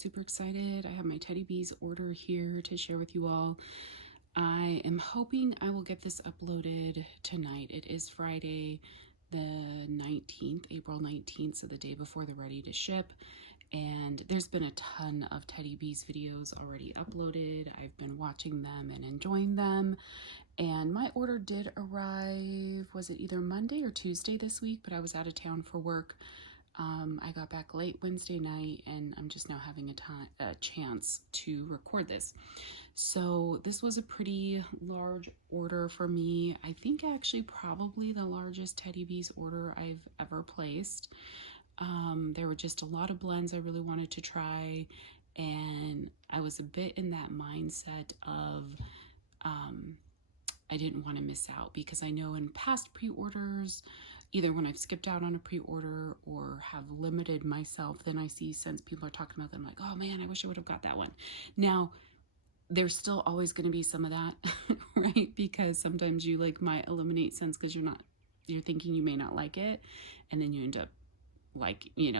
super excited. I have my Teddy Bees order here to share with you all. I am hoping I will get this uploaded tonight. It is Friday the 19th, April 19th, so the day before they're ready to ship. And there's been a ton of Teddy Bees videos already uploaded. I've been watching them and enjoying them. And my order did arrive, was it either Monday or Tuesday this week, but I was out of town for work. I got back late Wednesday night, and I'm just now having a chance to record this. So this was a pretty large order for me. I think actually probably the largest Teddy Bees order I've ever placed. There were just a lot of blends I really wanted to try, and I was a bit in that mindset of I didn't want to miss out, because I know in past pre-orders, either when I've skipped out on a pre-order or have limited myself, then I see since people are talking about them like, oh man, I wish I would have got that one. Now, there's still always going to be some of that, right? Because sometimes you might eliminate scents because you're thinking you may not like it, and then you end up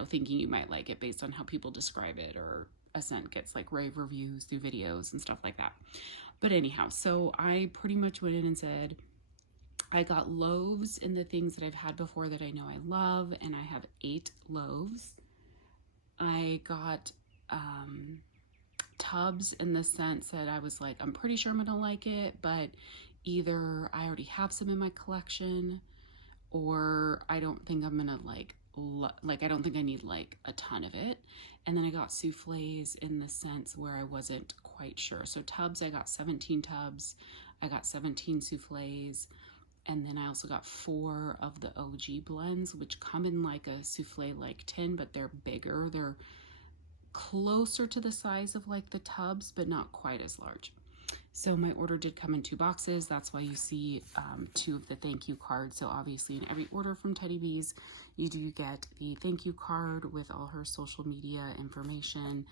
thinking you might like it based on how people describe it, or a scent gets rave reviews through videos and stuff like that. But anyhow, so I pretty much went in and said, I got loaves in the things that I've had before that I know I love, and I have 8 loaves. I got tubs in the sense that I was like, I'm pretty sure I'm gonna like it, but either I already have some in my collection, or I don't think I'm gonna I don't think I need a ton of it. And then I got souffles in the sense where I wasn't quite sure. So tubs, I got 17 tubs. I got 17 souffles. And then I also got 4 of the OG blends, which come in a souffle-like tin, but they're bigger. They're closer to the size of the tubs, but not quite as large. So my order did come in 2 boxes. That's why you see 2 of the thank you cards. So obviously in every order from Teddy Bees, you do get the thank you card with all her social media information,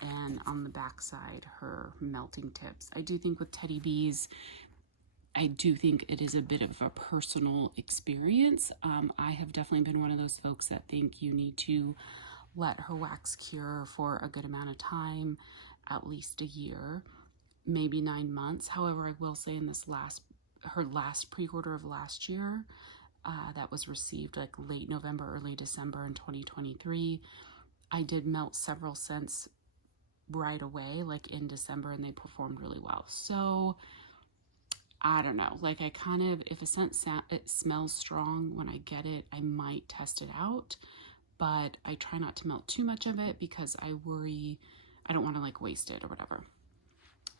and on the back side, her melting tips. I do think with Teddy Bees, I do think it is a bit of a personal experience. I have definitely been one of those folks that think you need to let her wax cure for a good amount of time, at least a year, maybe 9 months. However, I will say in her last pre-order of last year, that was received late November, early December in 2023, I did melt several scents right away, in December, and they performed really well. So I don't know, I kind of, if a scent it smells strong when I get it, I might test it out, but I try not to melt too much of it because I worry I don't want to waste it or whatever.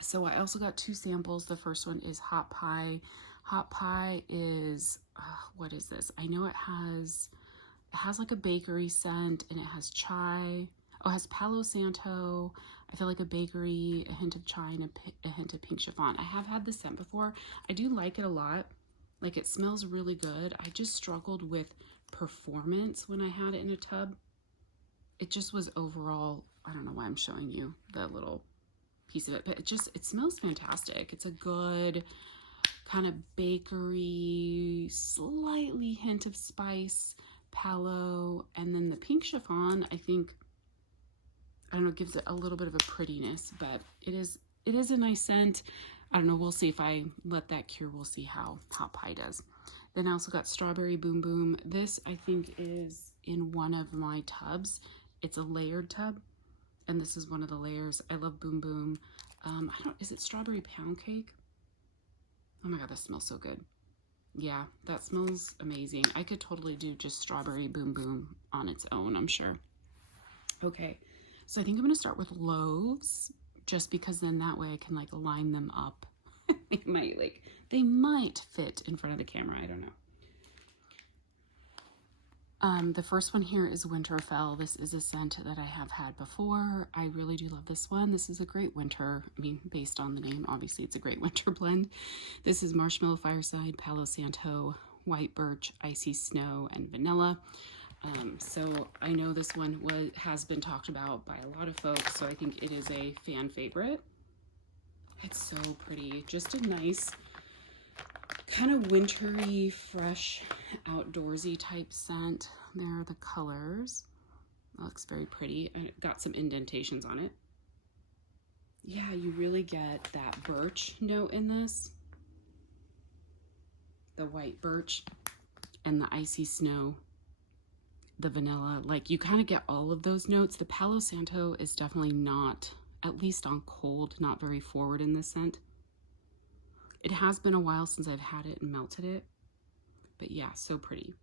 So I also got 2 samples. The first one is Hot Pie. Hot Pie is, what is this? I know it has a bakery scent, and it has chai. Oh, it has Palo Santo. I feel like a bakery, a hint of chai, and a hint of pink chiffon. I have had this scent before. I do like it a lot. It smells really good. I just struggled with performance when I had it in a tub. It just was overall, I don't know why I'm showing you the little piece of it, but it smells fantastic. It's a good kind of bakery, slightly hint of spice, palo, and then the pink chiffon, I think, I don't know, gives it a little bit of a prettiness, but it is a nice scent. I don't know, we'll see if I let that cure. We'll see how Hot Pie does. Then I also got Strawberry Boom Boom. This I think is in one of my tubs. It's a layered tub, and this is one of the layers. I love Boom Boom. Is it Strawberry Pound Cake? Oh my God, that smells so good. Yeah, that smells amazing. I could totally do just Strawberry Boom Boom on its own, I'm sure. Okay, so I think I'm gonna start with loaves, just because then that way I can line them up. They might fit in front of the camera, I don't know. The first one here is Winterfell. This is a scent that I have had before. I really do love this one. This is a great winter, based on the name, obviously it's a great winter blend. This is Marshmallow, Fireside, Palo Santo, White Birch, Icy Snow, and Vanilla. So I know this one has been talked about by a lot of folks, so I think it is a fan favorite. It's so pretty. Just a nice kind of wintry, fresh, outdoorsy type scent. There are the colors. It looks very pretty, and it got some indentations on it. Yeah, you really get that birch note in this. The white birch and the icy snow, the vanilla. Like, you kind of get all of those notes. The Palo Santo is definitely not, at least on cold, not very forward in this scent. It has been a while since I've had it and melted it. But yeah, so pretty.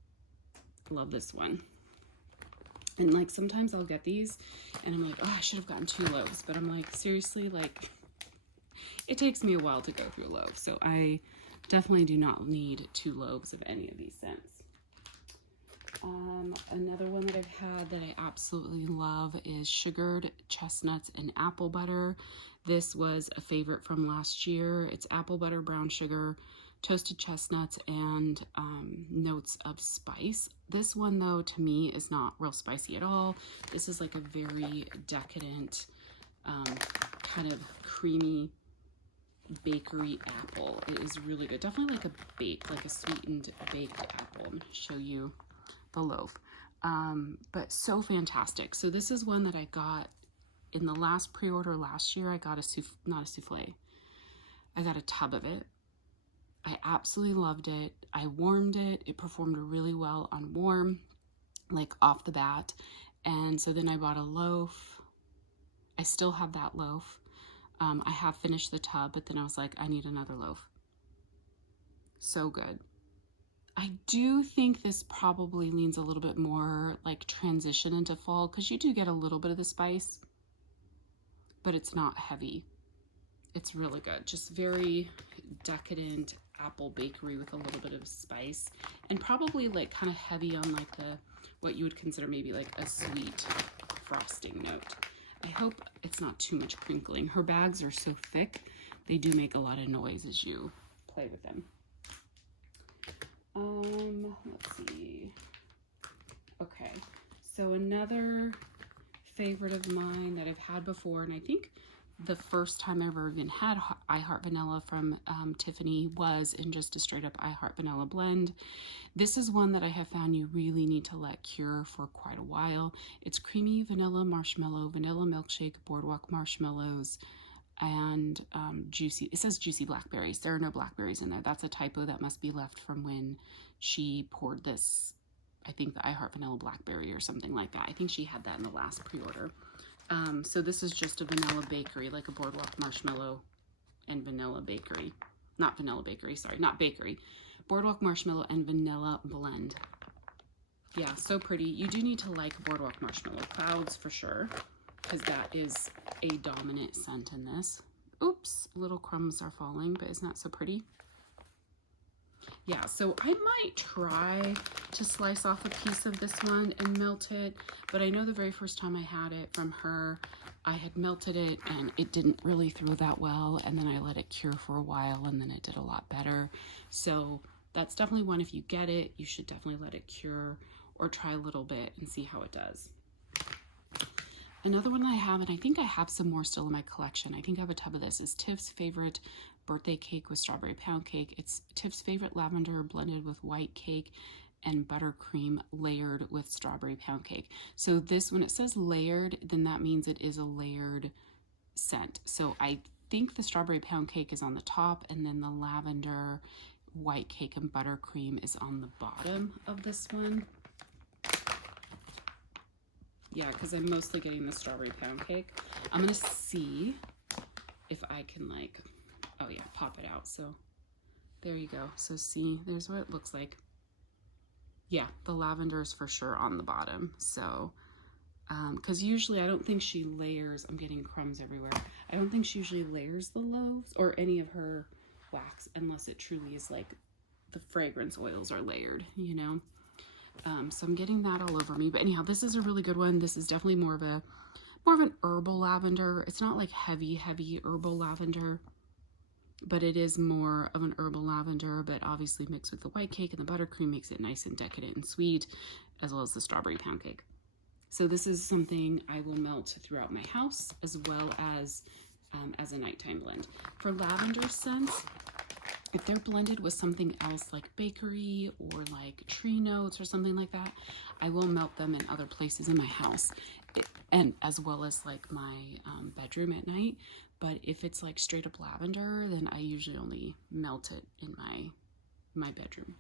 Love this one. And like sometimes I'll get these and I'm like, oh, I should have gotten 2 loaves. But I'm like, seriously, like it takes me a while to go through a loaf. So I definitely do not need 2 loaves of any of these scents. Another one that I've had that I absolutely love is sugared chestnuts and apple butter. This was a favorite from last year. It's apple butter, brown sugar, toasted chestnuts, and notes of spice. This one though, to me, is not real spicy at all. This is like a very decadent, kind of creamy bakery apple. It is really good. Definitely like a bake, like a sweetened baked apple. I'm going to show you the loaf. But so fantastic. So this is one that I got in the last pre-order last year. I got not a souffle. I got a tub of it. I absolutely loved it. I warmed it. It performed really well on warm, like off the bat. And so then I bought a loaf. I still have that loaf. I have finished the tub, but then I was like, I need another loaf. So good. I do think this probably leans a little bit more like transition into fall, because you do get a little bit of the spice, but it's not heavy. It's really good. Just very decadent apple bakery with a little bit of spice, and probably like kind of heavy on like the, what you would consider maybe like a sweet frosting note. I hope it's not too much crinkling. Her bags are so thick, they do make a lot of noise as you play with them. Let's see. Okay, so another favorite of mine that I've had before, and I think the first time I ever even had I Heart Vanilla from Tiffany was in just a straight up I Heart Vanilla blend. This is one that I have found you really need to let cure for quite a while. It's creamy vanilla marshmallow, vanilla milkshake, boardwalk marshmallows, and juicy, it says juicy blackberries. There are no blackberries in there. That's a typo that must be left from when she poured this, I think the I Heart Vanilla blackberry or something like that. I think she had that in the last pre-order. So this is just a vanilla bakery, like a boardwalk marshmallow and vanilla bakery. Not vanilla bakery, sorry, not bakery. Boardwalk marshmallow and vanilla blend. Yeah, so pretty. You do need to like boardwalk marshmallow clouds for sure, because that is a dominant scent in this. Oops, little crumbs are falling, but isn't that so pretty? Yeah, so I might try to slice off a piece of this one and melt it, but I know the very first time I had it from her, I had melted it and it didn't really throw that well, and then I let it cure for a while and then it did a lot better. So that's definitely one, if you get it, you should definitely let it cure or try a little bit and see how it does. Another one I have, and I think I have some more still in my collection, I think I have a tub of this, is Tiff's favorite birthday cake with strawberry pound cake. It's Tiff's favorite lavender blended with white cake and buttercream layered with strawberry pound cake. So this, when it says layered, then that means it is a layered scent. So I think the strawberry pound cake is on the top, and then the lavender white cake and buttercream is on the bottom of this one. Yeah, because I'm mostly getting the strawberry pound cake. I'm gonna see if I can like, oh yeah, pop it out. So there you go. So see, there's what it looks like. Yeah, the lavender is for sure on the bottom. So, because usually I don't think she layers, I'm getting crumbs everywhere. I don't think she usually layers the loaves or any of her wax unless it truly is like the fragrance oils are layered, you know? So I'm getting that all over me. But anyhow, this is a really good one. This is definitely more of an herbal lavender. It's not like heavy herbal lavender, but it is more of an herbal lavender, but obviously mixed with the white cake and the buttercream makes it nice and decadent and sweet, as well as the strawberry pound cake. So this is something I will melt throughout my house, as well as a nighttime blend. For lavender scents, if they're blended with something else like bakery or like tree notes or something like that, I will melt them in other places in my house, and as well as like my bedroom at night. But if it's like straight up lavender, then I usually only melt it in my bedroom.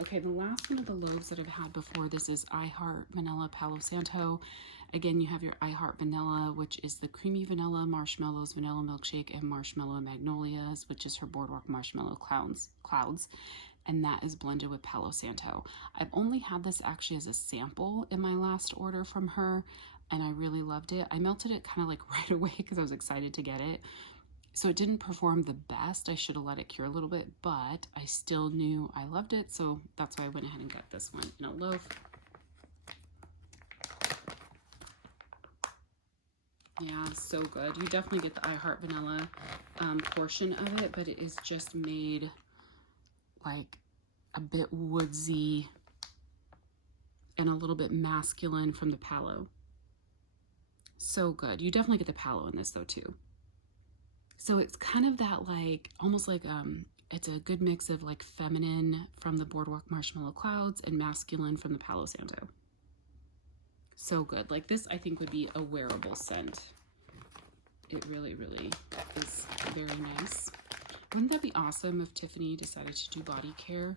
Okay, the last one of the loaves that I've had before this is I Heart Vanilla Palo Santo. Again, you have your I Heart Vanilla, which is the creamy vanilla, marshmallows, vanilla milkshake, and marshmallow magnolias, which is her Boardwalk marshmallow clouds. And that is blended with Palo Santo. I've only had this actually as a sample in my last order from her, and I really loved it. I melted it kind of like right away because I was excited to get it. So it didn't perform the best. I should have let it cure a little bit, but I still knew I loved it. So that's why I went ahead and got this one in a loaf. Yeah, so good. You definitely get the I Heart Vanilla portion of it, but it is just made like a bit woodsy and a little bit masculine from the Palo. So good. You definitely get the Palo in this though too. So it's kind of that like, almost like, it's a good mix of like feminine from the Boardwalk Marshmallow Clouds and masculine from the Palo Santo. So good. Like this, I think would be a wearable scent. It really, really is very nice. Wouldn't that be awesome if Tiffany decided to do body care?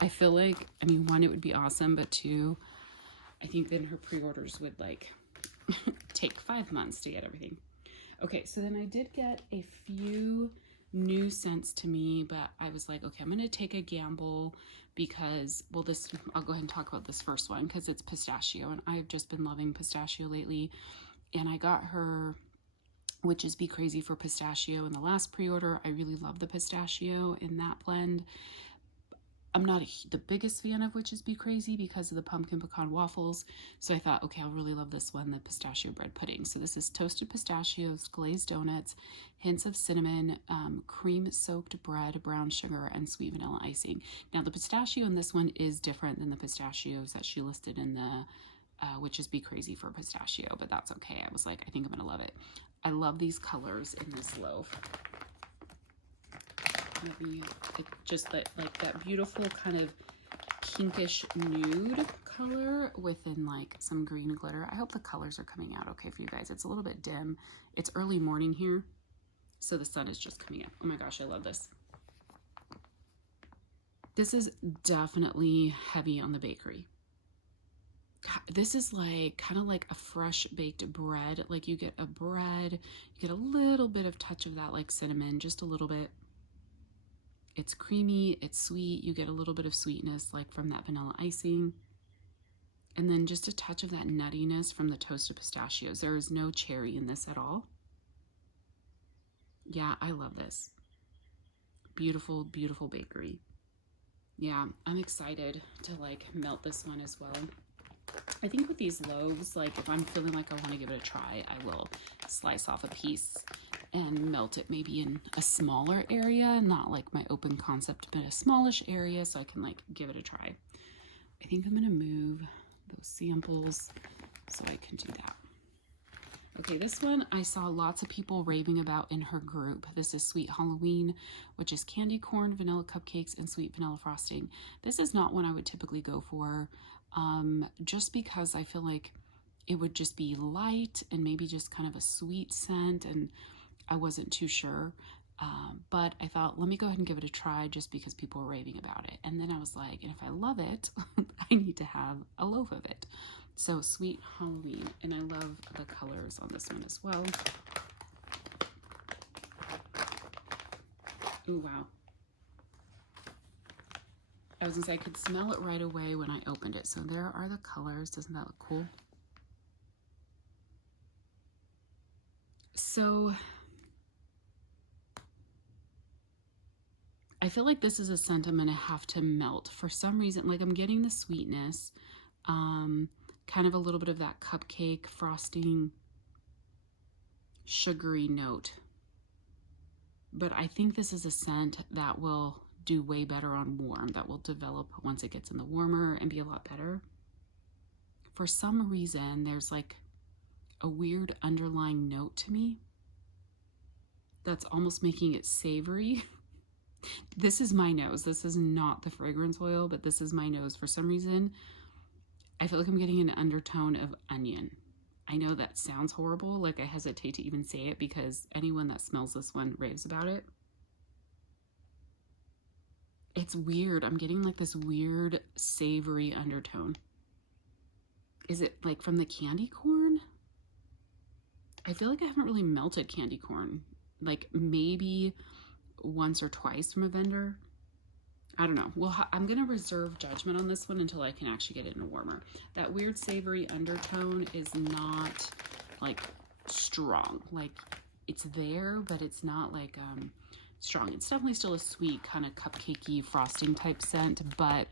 I feel like, I mean, one, it would be awesome, but two, I think then her pre-orders would like take 5 months to get everything. Okay, so then I did get a few new scents to me, but I was like, okay, I'm going to take a gamble because, well, this, I'll go ahead and talk about this first one because it's pistachio, and I've just been loving pistachio lately. And I got her Witches Be Crazy for Pistachio in the last pre-order. I really love the pistachio in that blend. I'm not the biggest fan of Witches Be Crazy because of the pumpkin pecan waffles. So I thought, okay, I'll really love this one, the pistachio bread pudding. So this is toasted pistachios, glazed donuts, hints of cinnamon, cream-soaked bread, brown sugar, and sweet vanilla icing. Now, the pistachio in this one is different than the pistachios that she listed in the Witches Be Crazy for Pistachio, but that's okay. I was like, I think I'm going to love it. I love these colors in this loaf. Just that, like that beautiful kind of pinkish nude color within like some green glitter. I hope the colors are coming out okay for you guys. It's a little bit dim. It's early morning here, so the sun is just coming up. Oh my gosh, I love this. This is definitely heavy on the bakery. This is like kind of like a fresh baked bread. Like you get a bread, you get a little bit of touch of that like cinnamon, just a little bit. It's creamy, it's sweet. You get a little bit of sweetness like from that vanilla icing. And then just a touch of that nuttiness from the toasted pistachios. There is no cherry in this at all. Yeah, I love this. Beautiful, beautiful bakery. Yeah, I'm excited to like melt this one as well. I think with these loaves, like if I'm feeling like I want to give it a try, I will slice off a piece and melt it maybe in a smaller area, not like my open concept, but a smallish area so I can like give it a try. I think I'm going to move those samples so I can do that. Okay, this one I saw lots of people raving about in her group. This is Sweet Halloween, which is candy corn, vanilla cupcakes, and sweet vanilla frosting. This is not one I would typically go for, just because I feel like it would just be light and maybe just kind of a sweet scent, and I wasn't too sure. But I thought, let me go ahead and give it a try just because people were raving about it. And then I was like, and if I love it, I need to have a loaf of it. So Sweet Halloween, and I love the colors on this one as well. Ooh, wow. I was gonna say I could smell it right away when I opened it. So there are the colors. Doesn't that look cool? So I feel like this is a scent I'm gonna have to melt for some reason. Like I'm getting the sweetness, kind of a little bit of that cupcake frosting, sugary note. But I think this is a scent that will do way better on warm, that will develop once it gets in the warmer and be a lot better. For some reason, there's like a weird underlying note to me that's almost making it savory. This is my nose. This is not the fragrance oil, but this is my nose. For some reason, I feel like I'm getting an undertone of onion. I know that sounds horrible. Like, I hesitate to even say it because anyone that smells this one raves about it. It's weird. I'm getting like this weird savory undertone. Is it like from the candy corn? I feel like I haven't really melted candy corn. Like maybe once or twice from a vendor. I don't know. Well, I'm going to reserve judgment on this one until I can actually get it in a warmer. That weird savory undertone is not like strong. Like it's there, but it's not like strong. It's definitely still a sweet kind of cupcakey frosting type scent, but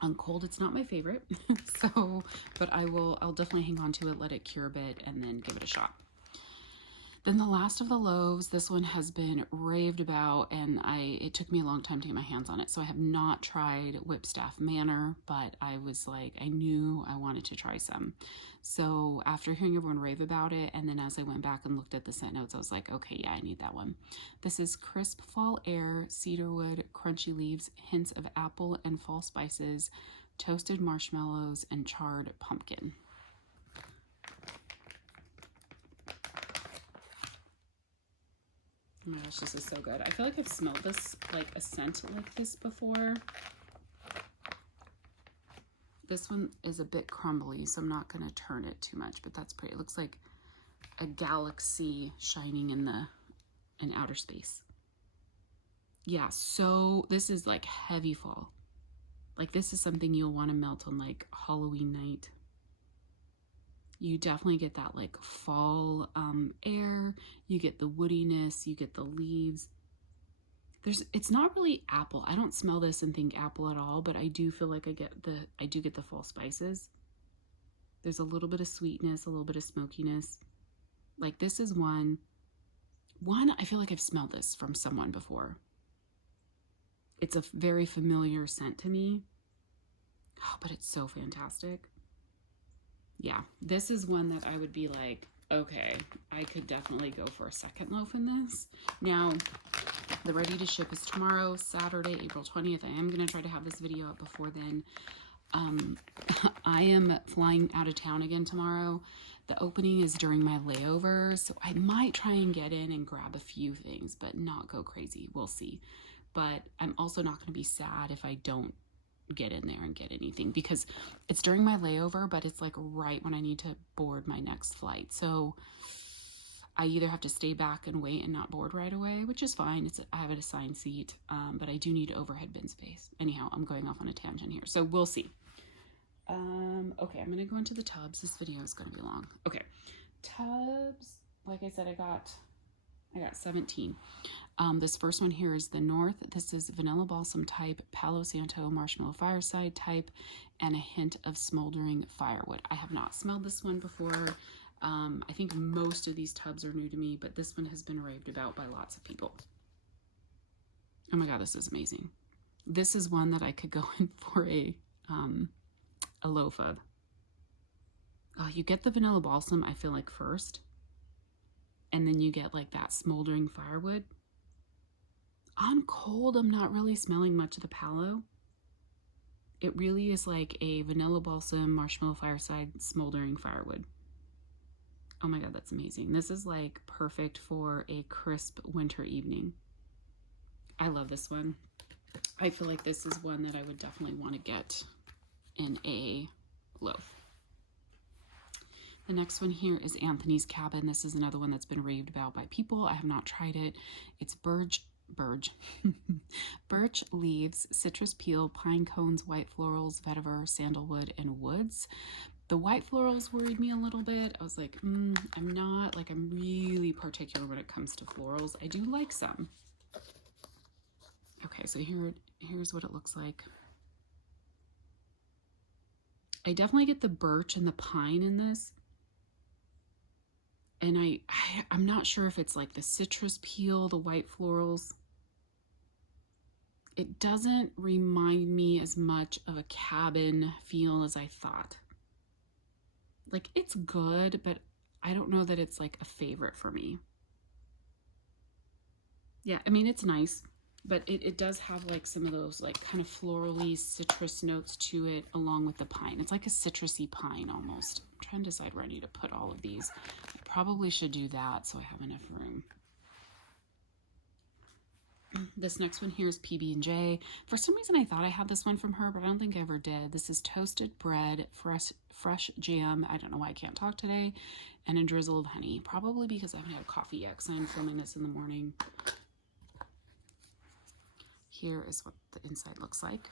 on cold it's not my favorite. So, but I'll definitely hang on to it, let it cure a bit, and then give it a shot. Then the last of the loaves, this one has been raved about, and it took me a long time to get my hands on it. So I have not tried Whipstaff Manor, but I was like, I knew I wanted to try some. So after hearing everyone rave about it, and then as I went back and looked at the scent notes, I was like, okay, yeah, I need that one. This is crisp fall air, cedarwood, crunchy leaves, hints of apple and fall spices, toasted marshmallows, and charred pumpkin. Oh my gosh, this is so good. I feel like I've smelled this, like a scent like this before. This one is a bit crumbly, so I'm not going to turn it too much, but that's pretty. It looks like a galaxy shining in outer space. Yeah, so this is like heavy fall. Like this is something you'll want to melt on like Halloween night. You definitely get that like fall air. You get the woodiness, you get the leaves. It's not really apple. I don't smell this and think apple at all, but I do feel like I do get the fall spices. There's a little bit of sweetness, a little bit of smokiness. Like this is one I feel like I've smelled this from someone before. It's a very familiar scent to me. Oh, but it's so fantastic. Yeah, this is one that I would be like, okay, I could definitely go for a second loaf in this. Now, the ready to ship is tomorrow, Saturday, April 20th. I am going to try to have this video up before then. I am flying out of town again tomorrow. The opening is during my layover, so I might try and get in and grab a few things, but not go crazy. We'll see. But I'm also not going to be sad if I don't get in there and get anything, because it's during my layover, but it's like right when I need to board my next flight. So I either have to stay back and wait and not board right away, which is fine. I have an assigned seat, but I do need overhead bin space. Anyhow, I'm going off on a tangent here, so we'll see. Okay, I'm gonna go into the tubs. This video is gonna be long. Okay, tubs. Like I said, I got 17. This first one here is the North. This is Vanilla Balsam type, Palo Santo Marshmallow Fireside type, and a hint of smoldering firewood. I have not smelled this one before. I think most of these tubs are new to me, but this one has been raved about by lots of people. Oh my god, this is amazing. This is one that I could go in for a loaf of. You get the Vanilla Balsam, I feel like, first, and then you get like that smoldering firewood. On cold, I'm not really smelling much of the Palo. It really is like a Vanilla Balsam Marshmallow Fireside smoldering firewood. Oh my god, that's amazing. This is like perfect for a crisp winter evening. I love this one. I feel like this is one that I would definitely want to get in a loaf. The next one here is Anthony's Cabin. This is another one that's been raved about by people. I have not tried it. It's birch leaves, citrus peel, pine cones, white florals, vetiver, sandalwood, and woods. The white florals worried me a little bit. I was like, I'm really particular when it comes to florals. I do like some. Okay, so here's what it looks like. I definitely get the birch and the pine in this. And I'm not sure if it's like the citrus peel, the white florals. It doesn't remind me as much of a cabin feel as I thought. Like, it's good, but I don't know that it's like a favorite for me. Yeah, I mean, it's nice. But it does have like some of those like kind of florally citrus notes to it along with the pine. It's like a citrusy pine almost. I'm trying to decide where I need to put all of these. I probably should do that so I have enough room. This next one here is PB&J. For some reason I thought I had this one from her, but I don't think I ever did. This is toasted bread, fresh jam. I don't know why I can't talk today. And a drizzle of honey. Probably because I haven't had coffee yet because I'm filming this in the morning. Here is what the inside looks like.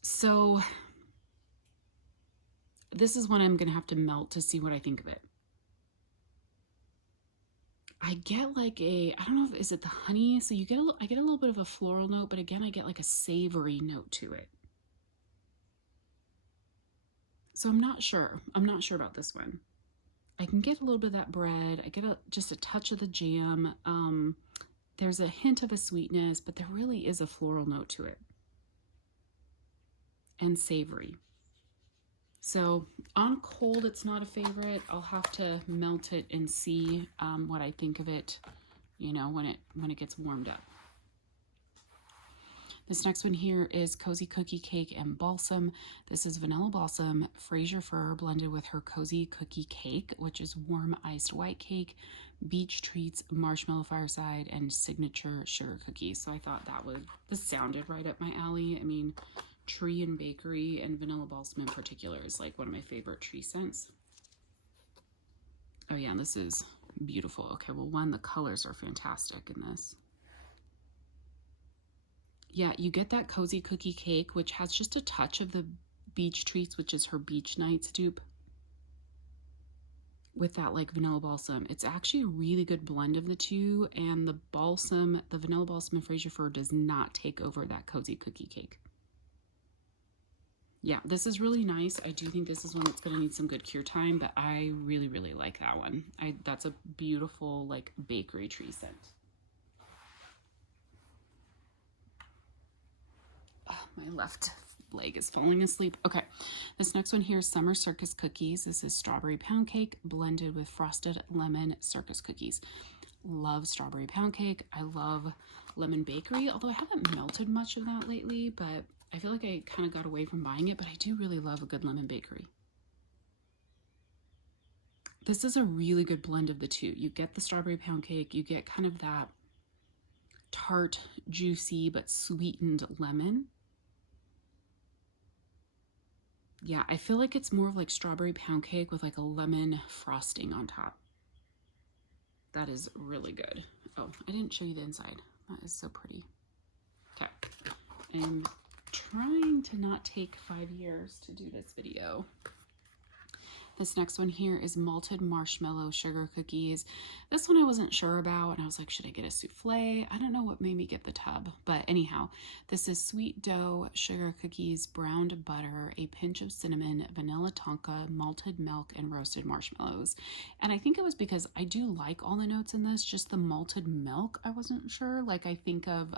So this is one I'm going to have to melt to see what I think of it. I get like a, I don't know if, is it the honey? So you get I get a little bit of a floral note, but again, I get like a savory note to it. So I'm not sure. I'm not sure about this one. I can get a little bit of that bread. I get just a touch of the jam. There's a hint of a sweetness, but there really is a floral note to it. And savory. So on cold, it's not a favorite. I'll have to melt it and see what I think of it, you know, when it gets warmed up. This next one here is Cozy Cookie Cake and Balsam. This is Vanilla Balsam, Fraser Fir blended with her Cozy Cookie Cake, which is warm iced white cake, beach treats, marshmallow fireside, and signature sugar cookies. So I thought this sounded right up my alley. I mean, tree and bakery and vanilla balsam in particular is like one of my favorite tree scents. Oh yeah, this is beautiful. Okay, well, one, the colors are fantastic in this. Yeah, you get that Cozy Cookie Cake, which has just a touch of the beach treats, which is her beach nights dupe, with that like vanilla balsam. It's actually a really good blend of the two, and the vanilla balsam and Fraser Fir does not take over that Cozy Cookie Cake. Yeah, this is really nice. I do think this is one that's going to need some good cure time, but I really, really like that one. That's a beautiful like bakery tree scent. Oh, my left leg is falling asleep. Okay, this next one here is Summer Circus Cookies. This is strawberry pound cake blended with frosted lemon circus cookies. Love strawberry pound cake. I love lemon bakery, although I haven't melted much of that lately, but I feel like I kind of got away from buying it, but I do really love a good lemon bakery. This is a really good blend of the two. You get the strawberry pound cake, you get kind of that tart, juicy, but sweetened lemon. Yeah, I feel like it's more of like strawberry pound cake with like a lemon frosting on top. That is really good. Oh, I didn't show you the inside. That is so pretty. Okay, I'm trying to not take 5 years to do this video. This next one here is Malted Marshmallow Sugar Cookies. This one I wasn't sure about, and I was like, should I get a souffle? I don't know what made me get the tub, but anyhow, this is sweet dough, sugar cookies, browned butter, a pinch of cinnamon, vanilla tonka, malted milk, and roasted marshmallows. And I think it was because I do like all the notes in this, just the malted milk, I wasn't sure. Like I think of,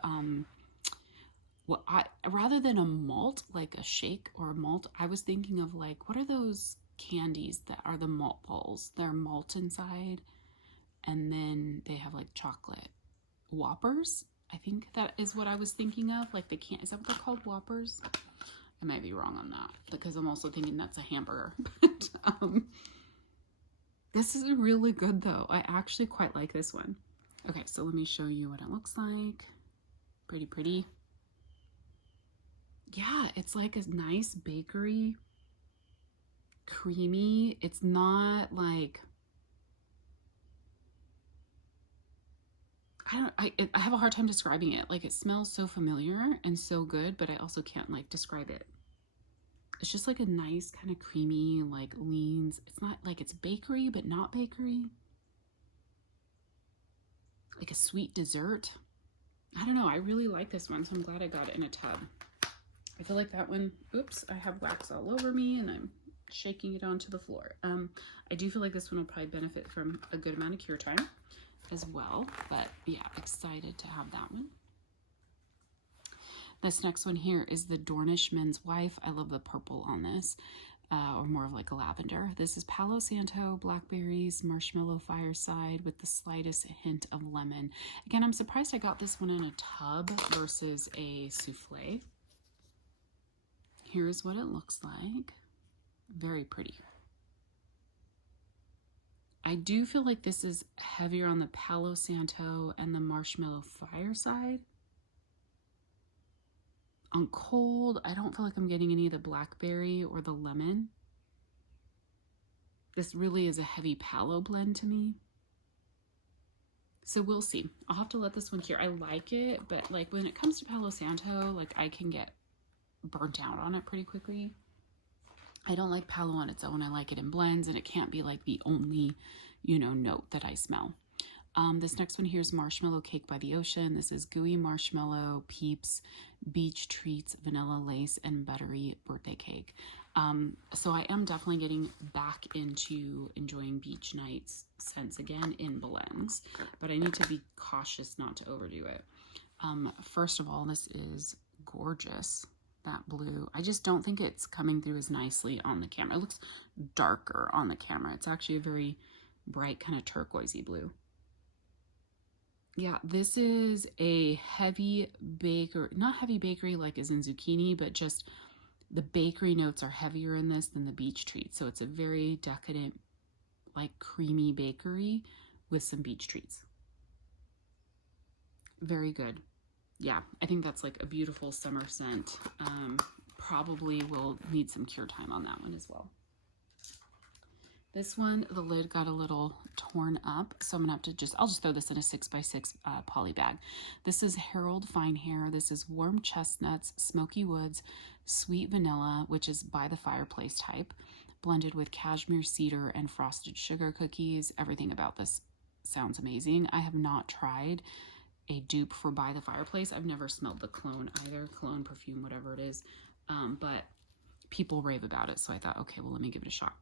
rather than a malt, like a shake or a malt, I was thinking of like, what are those candies that are the malt balls? They're malt inside, and then they have like chocolate. Whoppers, I think that is what I was thinking of. Like they can't, is that what they're called, Whoppers? I might be wrong on that because I'm also thinking that's a hamburger. But this is really good though. I actually quite like this one. Okay, so let me show you what it looks like. Pretty. Yeah, it's like a nice bakery, creamy. It's not like, I have a hard time describing it. Like it smells so familiar and so good, but I also can't like describe it. It's just like a nice kind of creamy, like leans. It's not like it's bakery, but not bakery. Like a sweet dessert. I don't know. I really like this one, so I'm glad I got it in a tub. I feel like that one, oops, I have wax all over me and I'm shaking it onto the floor. I do feel like this one will probably benefit from a good amount of cure time as well, but yeah, excited to have that one. This next one here is the Dornish Men's Wife. I love the purple on this. or more of like a lavender. This is Palo Santo, blackberries, marshmallow, fireside with the slightest hint of lemon. Again, I'm surprised I got this one in a tub versus a souffle. Here's what it looks like. Very pretty. I do feel like this is heavier on the Palo Santo and the marshmallow fireside. On cold, I don't feel like I'm getting any of the blackberry or the lemon. This really is a heavy Palo blend to me. So we'll see. I'll have to let this one cure. I like it, but like when it comes to Palo Santo, like I can get burnt out on it pretty quickly. I don't like Palo on its own. I like it in blends, and it can't be like the only, you know, note that I smell. This next one here is Marshmallow Cake by the Ocean. This is gooey marshmallow, peeps, beach treats, vanilla lace, and buttery birthday cake. So I am definitely getting back into enjoying beach nights scents again in blends, but I need to be cautious not to overdo it. First of all, this is gorgeous. That blue, I just don't think it's coming through as nicely on the camera. It looks darker on the camera. It's actually a very bright kind of turquoisey blue. Yeah, this is a heavy baker, not heavy bakery like as in zucchini, but just the bakery notes are heavier in this than the beach treats. So it's a very decadent, like creamy bakery with some beach treats. Very good. Yeah, I think that's like a beautiful summer scent. Probably will need some cure time on that one as well. This one, the lid got a little torn up, so I'm gonna have to I'll just throw this in a 6x6 poly bag. This is Harold Fine Hair. This is warm chestnuts, smoky woods, sweet vanilla, which is by the fireplace type, blended with cashmere cedar and frosted sugar cookies. Everything about this sounds amazing. I have not tried a dupe for by the fireplace. I've never smelled the cologne either, cologne, perfume, whatever it is, but people rave about it, so I thought, okay, well, let me give it a shot.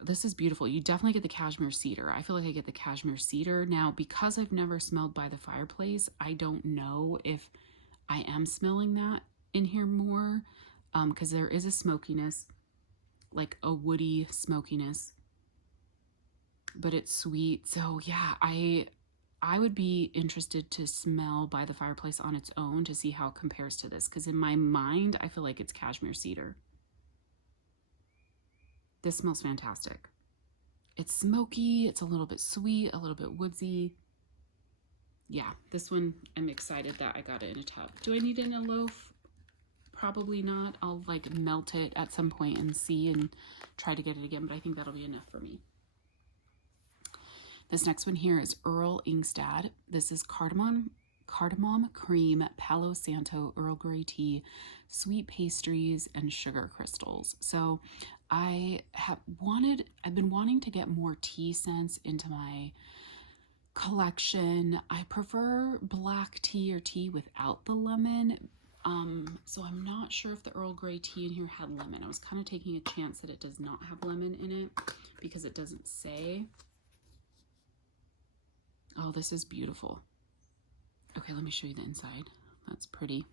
This is beautiful. You definitely get the cashmere cedar. I feel like I get the cashmere cedar. Now, because I've never smelled by the fireplace, I don't know if I am smelling that in here more, because there is a smokiness, like a woody smokiness, but it's sweet. So yeah, I would be interested to smell by the fireplace on its own to see how it compares to this, because in my mind, I feel like it's cashmere cedar. This smells fantastic. It's smoky, it's a little bit sweet, a little bit woodsy. Yeah, this one, I'm excited that I got it in a tub. Do I need it in a loaf? Probably not. I'll like melt it at some point and see and try to get it again, but I think that'll be enough for me. This next one here is Earl Inad. This is cardamom cream, Palo Santo, Earl Grey tea, sweet pastries, and sugar crystals. So I've been wanting to get more tea scents into my collection. I prefer black tea or tea without the lemon. So I'm not sure if the Earl Grey tea in here had lemon. I was kind of taking a chance that it does not have lemon in it because it doesn't say. Oh, this is beautiful. Okay, let me show you the inside. That's pretty.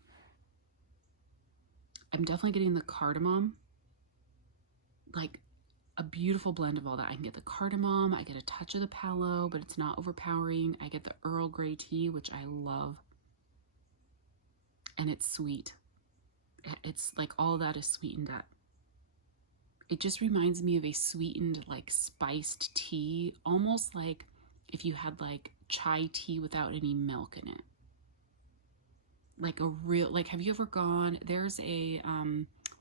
I'm definitely getting the cardamom, like a beautiful blend of all that. I can get the cardamom, I get a touch of the Palo, but it's not overpowering. I get the Earl Grey tea, which I love. And it's sweet. It's like all that is sweetened up. It just reminds me of a sweetened, like spiced tea, almost like if you had like chai tea without any milk in it. Like a real, like, have you ever gone, there's a,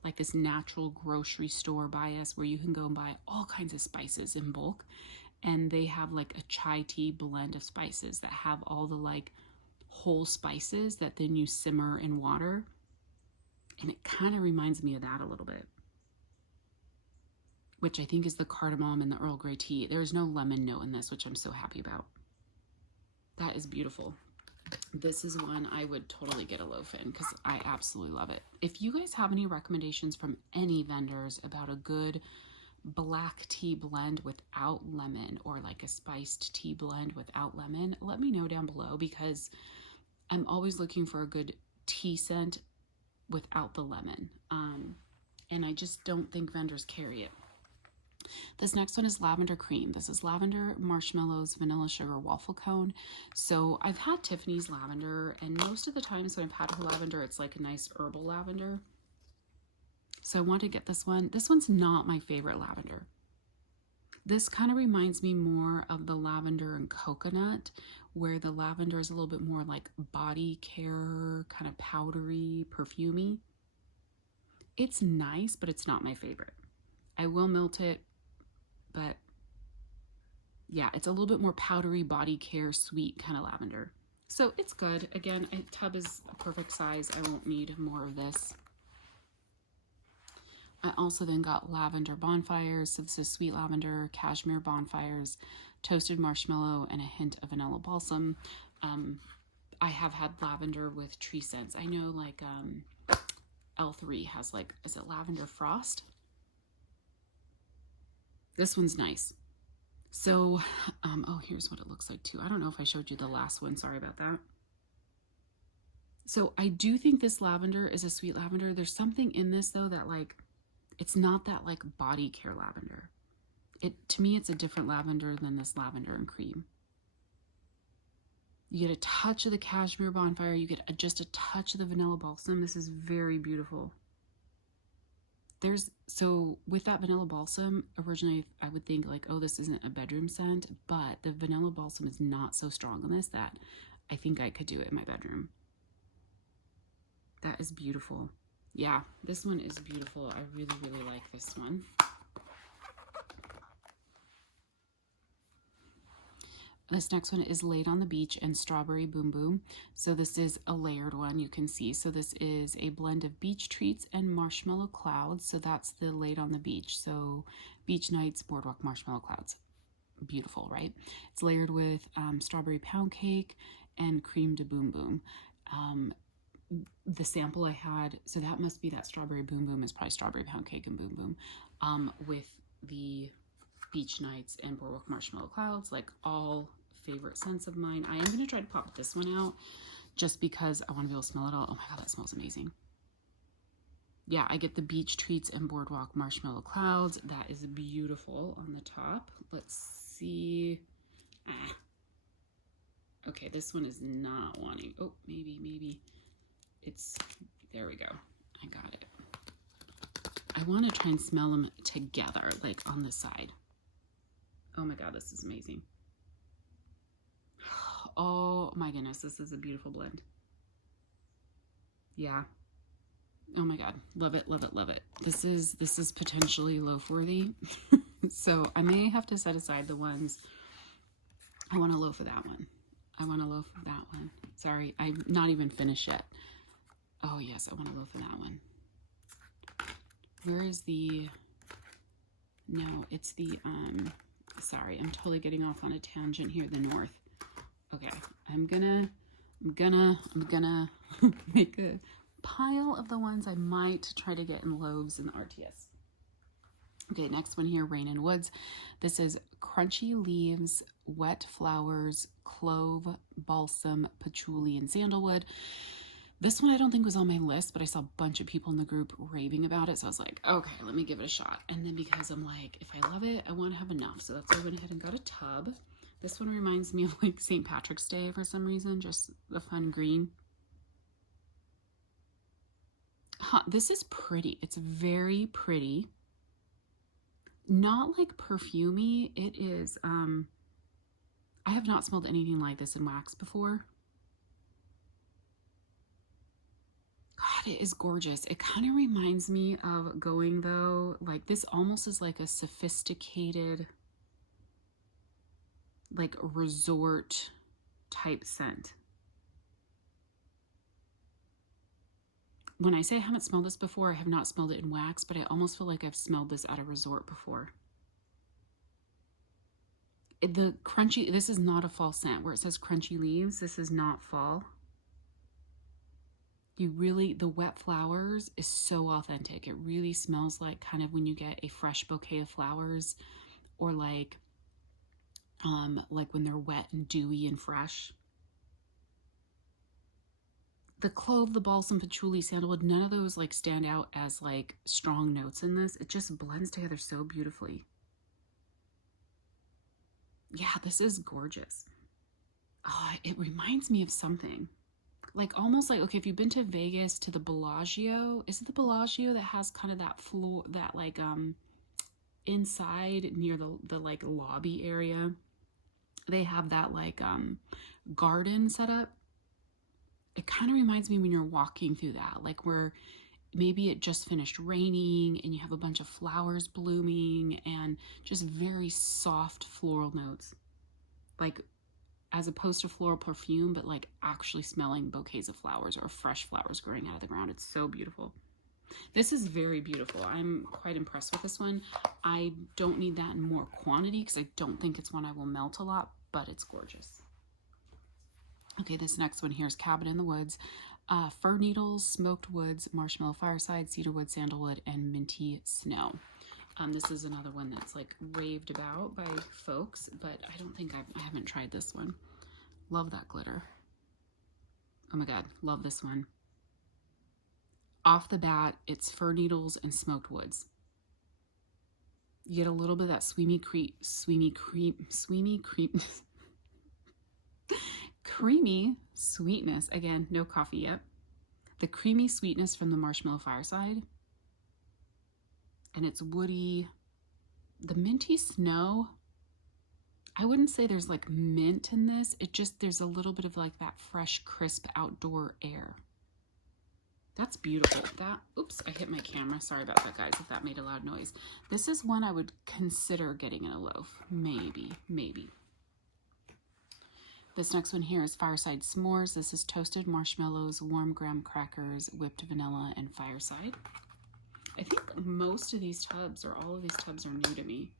like this natural grocery store by us where you can go and buy all kinds of spices in bulk. And they have like a chai tea blend of spices that have all the like whole spices that then you simmer in water. And it kind of reminds me of that a little bit, which I think is the cardamom and the Earl Grey tea. There is no lemon note in this, which I'm so happy about. That is beautiful. This is one I would totally get a loaf in because I absolutely love it. If you guys have any recommendations from any vendors about a good black tea blend without lemon, or like a spiced tea blend without lemon, let me know down below, because I'm always looking for a good tea scent without the lemon. and I just don't think vendors carry it. This next one is Lavender Cream. This is Lavender, Marshmallows, Vanilla Sugar Waffle Cone. So I've had Tiffany's lavender, and most of the times when I've had her lavender, it's like a nice herbal lavender. So I want to get this one. This one's not my favorite lavender. This kind of reminds me more of the lavender and coconut, where the lavender is a little bit more like body care, kind of powdery, perfumey. It's nice, but it's not my favorite. I will melt it, but yeah, it's a little bit more powdery, body care, sweet kind of lavender. So it's good. Again, a tub is a perfect size. I won't need more of this. I also then got Lavender Bonfires. So this is sweet lavender, Cashmere Bonfires, toasted marshmallow, and a hint of vanilla balsam. I have had lavender with tree scents. I know like L3 has like, is it Lavender Frost? This one's nice. So, oh, here's what it looks like too. I don't know if I showed you the last one. Sorry about that. So I do think this lavender is a sweet lavender. There's something in this though that like, it's not that like body care lavender. To me, it's a different lavender than this Lavender and Cream. You get a touch of the Cashmere Bonfire. You get just a touch of the vanilla balsam. This is very beautiful. So with that vanilla balsam, originally I would think like, oh, this isn't a bedroom scent, but the vanilla balsam is not so strong on this that I think I could do it in my bedroom. That is beautiful. Yeah, this one is beautiful. I really, really like this one. This next one is Laid on the Beach and Strawberry Boom Boom. So this is a layered one, you can see. So this is a blend of beach treats and marshmallow clouds. So that's the Laid on the Beach. So beach nights, boardwalk, marshmallow clouds. Beautiful, right? It's layered with strawberry pound cake and cream de boom boom. The sample I had, so that must be that strawberry boom boom is probably strawberry pound cake and boom boom, with the beach nights and boardwalk marshmallow clouds, like all favorite scents of mine. I am going to try to pop this one out just because I want to be able to smell it all. Oh my god, that smells amazing. Yeah, I get the beach treats and boardwalk marshmallow clouds. That is beautiful on the top. Let's see. Okay, this one is not wanting. Oh, maybe. It's, there we go. I got it. I want to try and smell them together, like on the side. Oh my god, this is amazing. Oh my goodness, this is a beautiful blend. Yeah. Oh my god, love it, love it, love it. This is potentially loaf worthy. So I may have to set aside the ones. I want a loaf of that one. I want a loaf of that one. Sorry, I'm not even finished yet. Oh yes, I want a loaf of that one. Where is the, no, it's the, sorry, I'm totally getting off on a tangent here, the north. Okay, I'm gonna make a pile of the ones I might try to get in loaves in the RTS. Okay, next one here, Rain and Woods. This is Crunchy Leaves, Wet Flowers, Clove, Balsam, Patchouli, and Sandalwood. This one I don't think was on my list, but I saw a bunch of people in the group raving about it, so I was like, okay, let me give it a shot. And then because I'm like, if I love it, I want to have enough, so that's why I went ahead and got a tub. This one reminds me of like St. Patrick's Day for some reason, just the fun green. This is pretty. It's very pretty. Not like perfumey. It is, I have not smelled anything like this in wax before. God, it is gorgeous. It kind of reminds me of going though, like this almost is like a sophisticated, like resort type scent. When I say I haven't smelled this before, I have not smelled it in wax, but I almost feel like I've smelled this at a resort before. The crunchy, this is not a fall scent. Where it says Crunchy Leaves, this is not fall. You really, the wet flowers is so authentic. It really smells like kind of when you get a fresh bouquet of flowers, or like when they're wet and dewy and fresh. the clove, the balsam, patchouli, sandalwood, none of those like stand out as like strong notes in this. It just blends together so beautifully. Yeah, this is gorgeous. Oh, it reminds me of something. Like almost like, okay, if you've been to Vegas to the Bellagio, is it the Bellagio that has kind of that floor, that like inside near the like lobby area, they have that like garden set up. It kind of reminds me when you're walking through that, like where maybe it just finished raining and you have a bunch of flowers blooming and just very soft floral notes, like as opposed to floral perfume, but like actually smelling bouquets of flowers or fresh flowers growing out of the ground. It's so beautiful. This is very beautiful. I'm quite impressed with this one. I don't need that in more quantity because I don't think it's one I will melt a lot, but it's gorgeous. Okay, this next one here is Cabin in the Woods. Fir needles, smoked woods, marshmallow fireside, cedarwood, sandalwood, and minty snow. This is another one that's like raved about by folks, but I don't think I haven't tried this one. Love that glitter. Oh my god, love this one. Off the bat, it's fir needles and smoked woods. You get a little bit of that creamy sweetness. Again, no coffee yet. The creamy sweetness from the marshmallow fireside. And it's woody. The minty snow, I wouldn't say there's like mint in this. It just, there's a little bit of like that fresh, crisp outdoor air. That's beautiful. That, oops, I hit my camera. Sorry about that, guys, if that made a loud noise. This is one I would consider getting in a loaf. Maybe. This next one here is Fireside S'mores. This is toasted marshmallows, warm graham crackers, whipped vanilla, and fireside. I think most of these tubs, or all of these tubs, are new to me.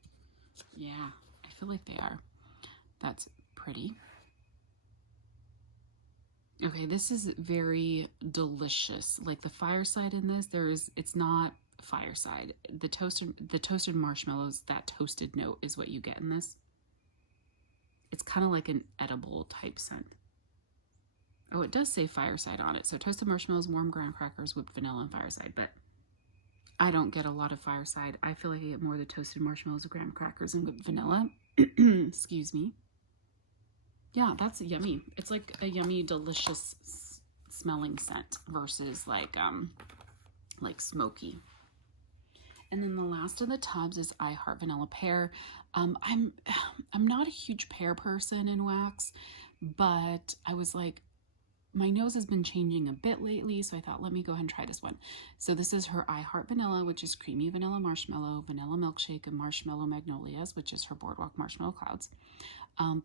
Yeah, I feel like they are. That's pretty. Okay, this is very delicious. Like the fireside in this, it's not fireside. The toasted marshmallows, that toasted note is what you get in this. It's kind of like an edible type scent. Oh, it does say fireside on it. So toasted marshmallows, warm graham crackers, whipped vanilla, and fireside. But I don't get a lot of fireside. I feel like I get more of the toasted marshmallows, graham crackers, and whipped vanilla. Excuse me. Yeah, that's yummy. It's like a yummy, delicious smelling scent versus like smoky. And then the last of the tubs is I Heart Vanilla Pear. I'm not a huge pear person in wax, but I was like, my nose has been changing a bit lately, so I thought, let me go ahead and try this one. So this is her I Heart Vanilla, which is creamy vanilla marshmallow, vanilla milkshake, and marshmallow magnolias, which is her Boardwalk marshmallow clouds,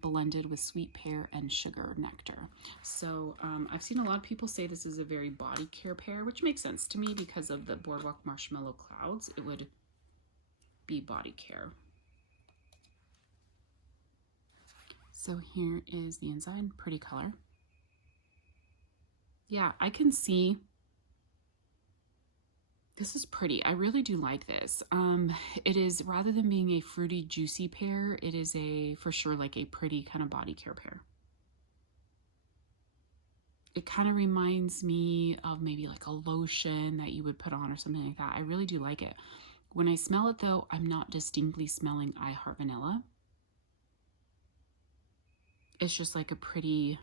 blended with sweet pear and sugar nectar. So I've seen a lot of people say this is a very body care pear, which makes sense to me because of the Boardwalk marshmallow clouds. It would be body care. So here is the inside, pretty color. Yeah, I can see. This is pretty. I really do like this. It is, rather than being a fruity, juicy pear, it is for sure like a pretty kind of body care pear. It kind of reminds me of maybe like a lotion that you would put on or something like that. I really do like it. When I smell it though, I'm not distinctly smelling I Heart Vanilla. It's just like a pretty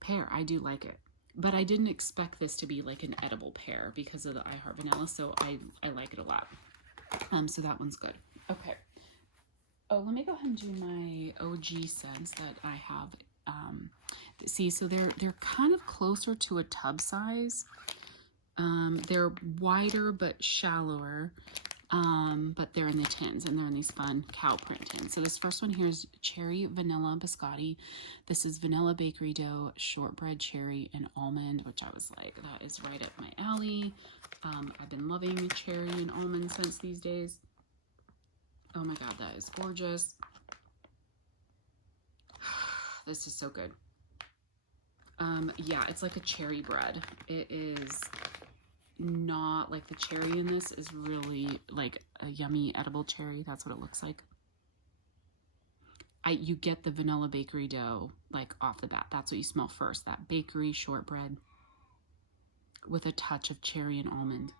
pear. I do like it. But I didn't expect this to be like an edible pear because of the I Heart Vanilla, so I like it a lot. So that one's good. Okay. Oh, let me go ahead and do my OG scents that I have. See, so they're kind of closer to a tub size. They're wider but shallower. But they're in the tins, and they're in these fun cow print tins. So this first one here is Cherry Vanilla Biscotti. This is Vanilla Bakery Dough, Shortbread Cherry, and Almond, which I was like, that is right up my alley. I've been loving cherry and almond scents these days. Oh my god, that is gorgeous. This is so good. Yeah, it's like a cherry bread. It is not like the cherry in this is really like a yummy edible cherry. That's what it looks like. you get the vanilla bakery dough like off the bat. That's what you smell first, that bakery shortbread with a touch of cherry and almond.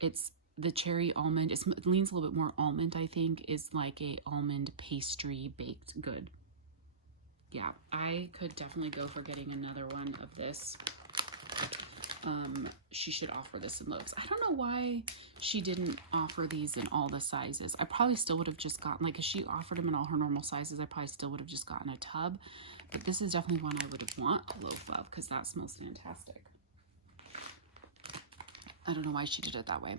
It's the cherry almond, it leans a little bit more almond, I think, is like a almond pastry baked good. Yeah, I could definitely go for getting another one of this. She should offer this in loaves. I don't know why she didn't offer these in all the sizes. I probably still would have just gotten, like, if she offered them in all her normal sizes, I probably still would have just gotten a tub. But this is definitely one I would have want a loaf of, because that smells fantastic. I don't know why she did it that way.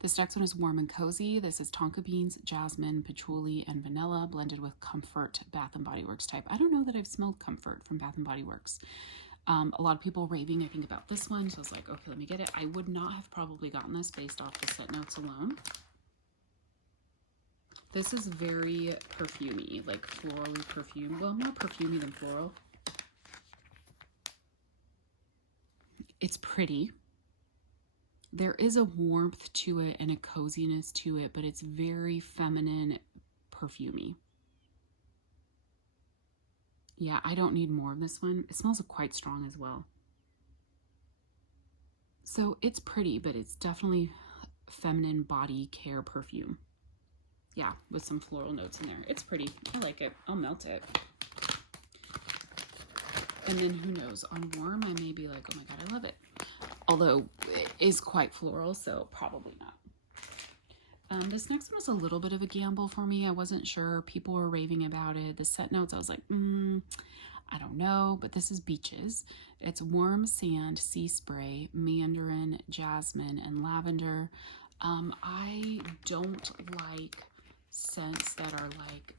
This next one is Warm and Cozy. This is tonka beans, jasmine, patchouli, and vanilla blended with Comfort Bath & Body Works type. I don't know that I've smelled Comfort from Bath & Body Works. A lot of people raving, I think, about this one, so I was like, okay, let me get it. I would not have probably gotten this based off the scent notes alone. This is very perfumey, like florally perfume. Well, more perfumey than floral. It's pretty. There is a warmth to it and a coziness to it, but it's very feminine, perfumey. Yeah, I don't need more of this one. It smells quite strong as well. So it's pretty, but it's definitely feminine body care perfume. Yeah, with some floral notes in there. It's pretty. I like it. I'll melt it. And then who knows, on warm, I may be like, oh my God, I love it. Although it is quite floral, so probably not. This next one was a little bit of a gamble for me. I wasn't sure. People were raving about it. The scent notes, I was like, I don't know. But this is Beaches. It's warm sand, sea spray, mandarin, jasmine, and lavender. I don't like scents that are like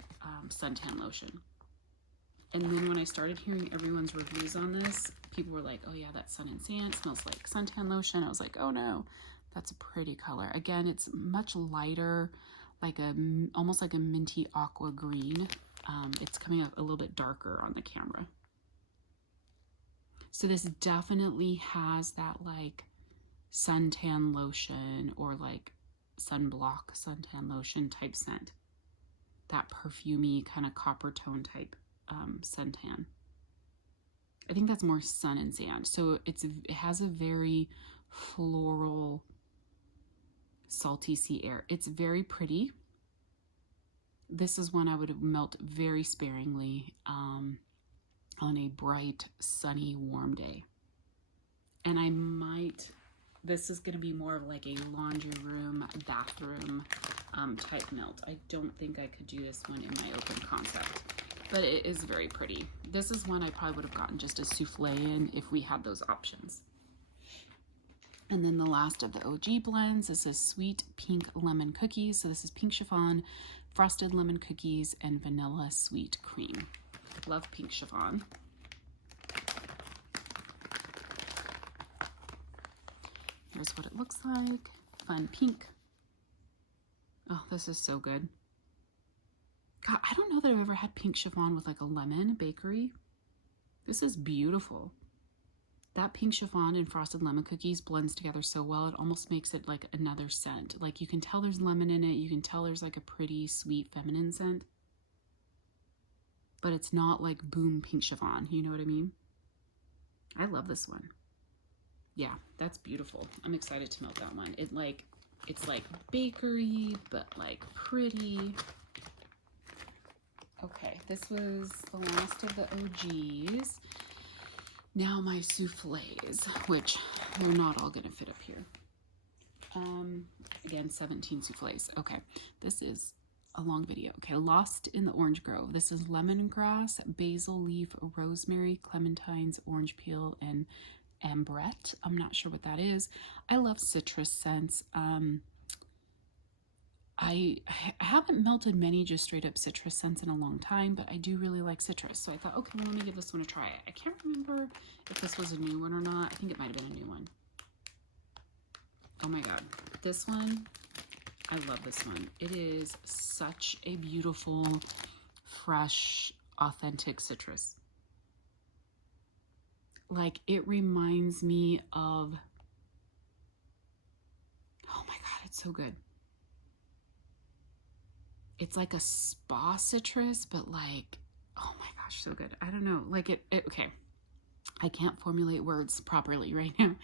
suntan lotion. And then when I started hearing everyone's reviews on this, people were like, oh yeah, that sun and sand smells like suntan lotion. I was like, oh no. That's a pretty color. Again, it's much lighter, like almost like a minty aqua green. It's coming up a little bit darker on the camera. So this definitely has that like suntan lotion or like sunblock suntan lotion type scent. That perfumey kind of copper tone type suntan. I think that's more sun and sand. So it has a very floral, salty sea air. It's very pretty. This is one I would melt very sparingly on a bright, sunny, warm day. And I might, this is going to be more of like a laundry room, bathroom type melt. I don't think I could do this one in my open concept, but it is very pretty. This is one I probably would have gotten just a souffle in if we had those options. And then the last of the OG blends, this is Sweet Pink Lemon Cookies. So this is pink chiffon, frosted lemon cookies, and vanilla sweet cream. Love pink chiffon. Here's what it looks like. Fun pink. Oh, this is so good. God, I don't know that I've ever had pink chiffon with like a lemon bakery. This is beautiful. That pink chiffon and frosted lemon cookies blends together so well, it almost makes it like another scent. Like you can tell there's lemon in it. You can tell there's like a pretty sweet feminine scent. But it's not like boom pink chiffon. You know what I mean? I love this one. Yeah, that's beautiful. I'm excited to melt that one. It's like bakery, but like pretty. Okay, this was the last of the OGs. Now my souffles, which they're not all going to fit up here. Again, 17 souffles. Okay, this is a long video. Okay, Lost in the Orange Grove. This is lemongrass, basil leaf, rosemary, clementines, orange peel, and ambrette. I'm not sure what that is. I love citrus scents. I haven't melted many just straight up citrus scents in a long time, but I do really like citrus. So I thought, okay, well, let me give this one a try. I can't remember if this was a new one or not. I think it might have been a new one. Oh my God. This one, I love this one. It is such a beautiful, fresh, authentic citrus. Like it reminds me of, oh my God, it's so good. it's like a spa citrus, but like, oh my gosh, so good. I don't know, like okay. I can't formulate words properly right now.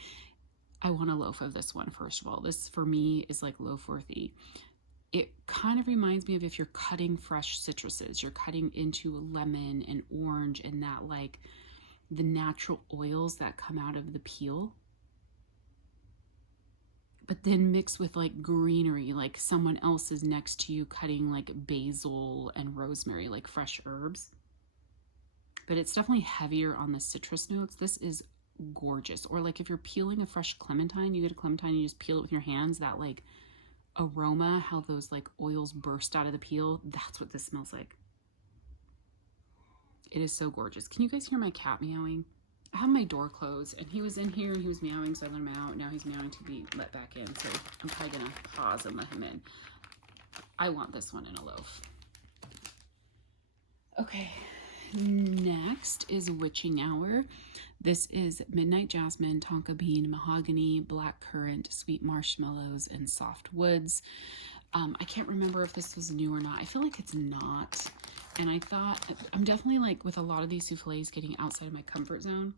I want a loaf of this one, first of all. This for me is like loaf worthy. It kind of reminds me of if you're cutting fresh citruses, you're cutting into lemon and orange and that like the natural oils that come out of the peel, but then mixed with like greenery, like someone else is next to you cutting like basil and rosemary, like fresh herbs. But it's definitely heavier on the citrus notes. This is gorgeous. Or like if you're peeling a fresh clementine, you get a clementine, you just peel it with your hands, that like aroma, how those like oils burst out of the peel, that's what this smells like. It is so gorgeous. Can you guys hear my cat meowing? I have my door closed and he was in here and he was meowing, so I let him out. Now he's meowing to be let back in, so I'm probably gonna pause and let him in. I want this one in a loaf. Okay, next is Witching Hour. This is Midnight Jasmine, Tonka Bean, Mahogany, Black Currant, Sweet Marshmallows, and Soft Woods. I can't remember if this was new or not. I feel like it's not. And I thought, I'm definitely like with a lot of these soufflés getting outside of my comfort zone.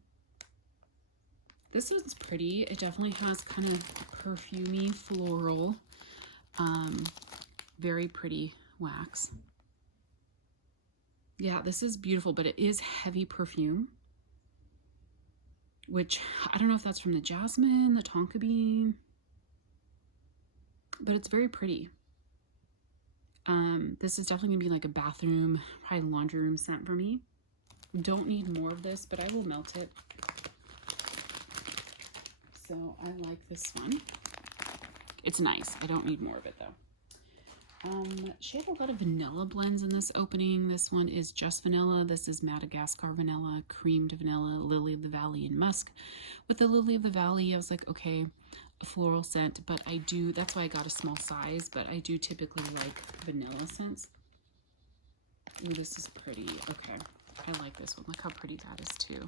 This one's pretty. It definitely has kind of perfumey, floral, very pretty wax. Yeah, this is beautiful, but it is heavy perfume, which I don't know if that's from the jasmine, the tonka bean, but it's very pretty. This is definitely gonna be like a bathroom, probably laundry room scent for me. Don't need more of this, but I will melt it. So I like this one. It's nice. I don't need more of it though. She had a lot of vanilla blends in this opening. This one is just vanilla. This is Madagascar vanilla, creamed vanilla, Lily of the Valley, and musk. With the Lily of the Valley, I was like, okay, a floral scent, but I do, that's why I got a small size, but I do typically like vanilla scents. Ooh, this is pretty. Okay, I like this one. Look how pretty that is too.